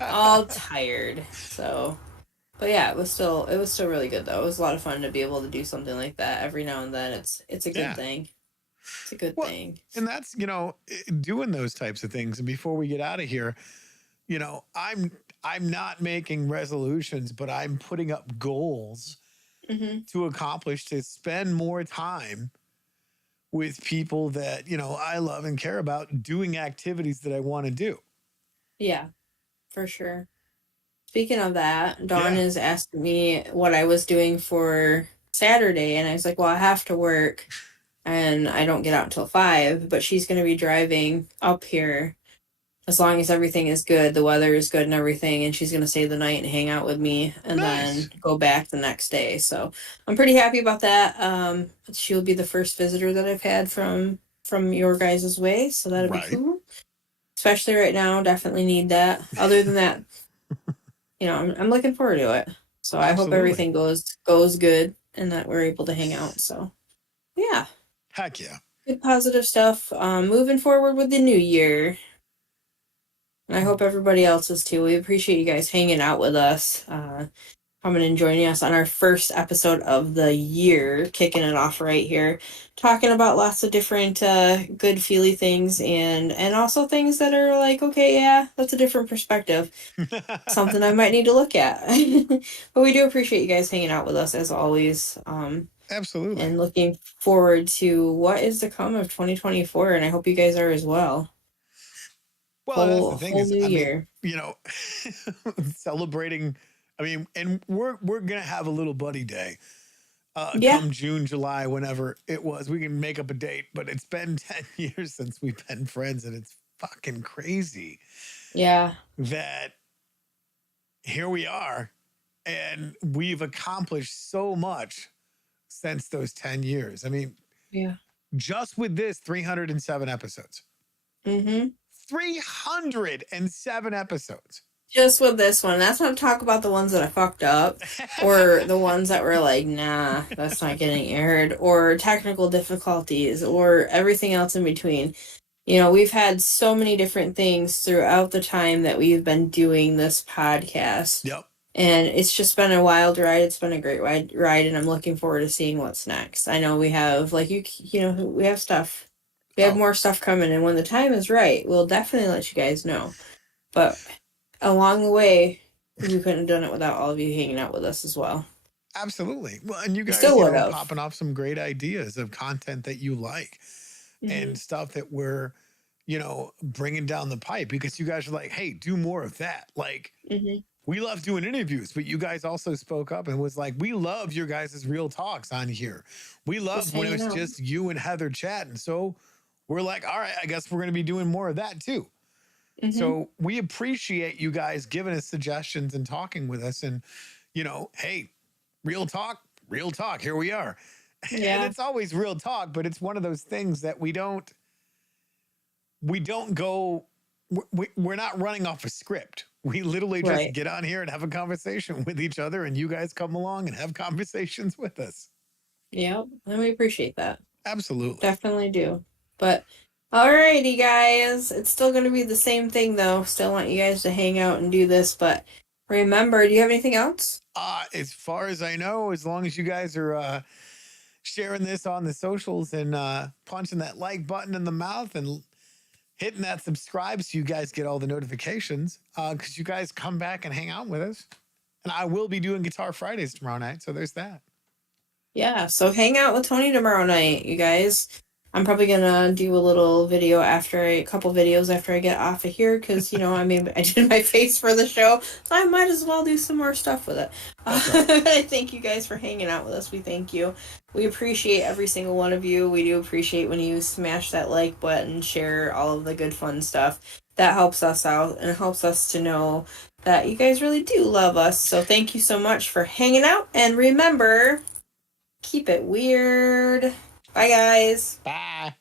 All tired. So, but yeah, it was still really good though. It was a lot of fun to be able to do something like that every now and then. It's a good Yeah. thing. It's a good Well, thing. and that's, doing those types of things. And before we get out of here, I'm not making resolutions, but I'm putting up goals Mm-hmm. to accomplish, to spend more time with people that, I love and care about, doing activities that I want to do. Yeah, for sure. Speaking of that, Dawn Yeah. is asking me what I was doing for Saturday, and I was like, well, I have to work and I don't get out until 5, but she's going to be driving up here as long as everything is good, the weather is good and everything, and she's going to stay the night and hang out with me and Nice. then go back the next day. So I'm pretty happy about that. She'll be the first visitor that I've had from your guys' way, so that'll be Right. cool. Especially right now, definitely need that. Other than that, I'm looking forward to it. So I hope Absolutely. everything goes good and that we're able to hang out. So yeah, Heck yeah. good positive stuff. Moving forward with the new year. And I hope everybody else is too. We appreciate you guys hanging out with us, coming and joining us on our first episode of the year, kicking it off right here, talking about lots of different good feely things and also things that are like, okay, yeah, that's a different perspective. Something I might need to look at. But we do appreciate you guys hanging out with us as always. Absolutely. And looking forward to what is to come of 2024. And I hope you guys are as well. Well, that's the thing Whole is, new I mean, year. celebrating. I mean, and we're gonna have a little buddy day. Yeah. Come June, July, whenever it was, we can make up a date. But it's been 10 years since we've been friends, and it's fucking crazy Yeah. that here we are, and we've accomplished so much since those 10 years. I mean, Yeah. just with this, 307 episodes. Mm-hmm. 307 episodes. Just with this one. That's not talk about the ones that I fucked up or the ones that were like, nah, that's not getting aired, or technical difficulties or everything else in between. We've had so many different things throughout the time that we've been doing this podcast. Yep. And it's just been a wild ride. It's been a great ride, and I'm looking forward to seeing what's next. I know we have, like, we have stuff. We have more stuff coming, and when the time is right, we'll definitely let you guys know. But along the way, we couldn't have done it without all of you hanging out with us as well. Absolutely. Well, and you We guys, still would have. popping off some great ideas of content that you like and stuff that we're, bringing down the pipe, because you guys are like, hey, do more of that. Like, we love doing interviews, but you guys also spoke up and was like, we love your guys' real talks on here. We love when it was just you and Heather chatting. So we're like, all right, I guess we're going to be doing more of that too. So we appreciate you guys giving us suggestions and talking with us. And, hey, real talk, here we are. Yeah. And it's always real talk, but it's one of those things that we don't go, we're not running off a script. We literally just get on here and have a conversation with each other, and you guys come along and have conversations with us. Yep. And we appreciate that. Absolutely. Definitely do. But alrighty, guys. It's still going to be the same thing, though. Still want you guys to hang out and do this. But remember, do you have anything else? As far as I know, as long as you guys are sharing this on the socials and punching that like button in the mouth and hitting that subscribe so you guys get all the notifications, because you guys come back and hang out with us. And I will be doing Guitar Fridays tomorrow night. So there's that. Yeah, so hang out with Tony tomorrow night, you guys. I'm probably gonna do a little video a couple videos after I get off of here, because I did my face for the show, so I might as well do some more stuff with it. That's right. I thank you guys for hanging out with us. We thank you. We appreciate every single one of you. We do appreciate when you smash that like button, share all of the good fun stuff. That helps us out and it helps us to know that you guys really do love us. So thank you so much for hanging out, and remember, keep it weird. Bye, guys. Bye.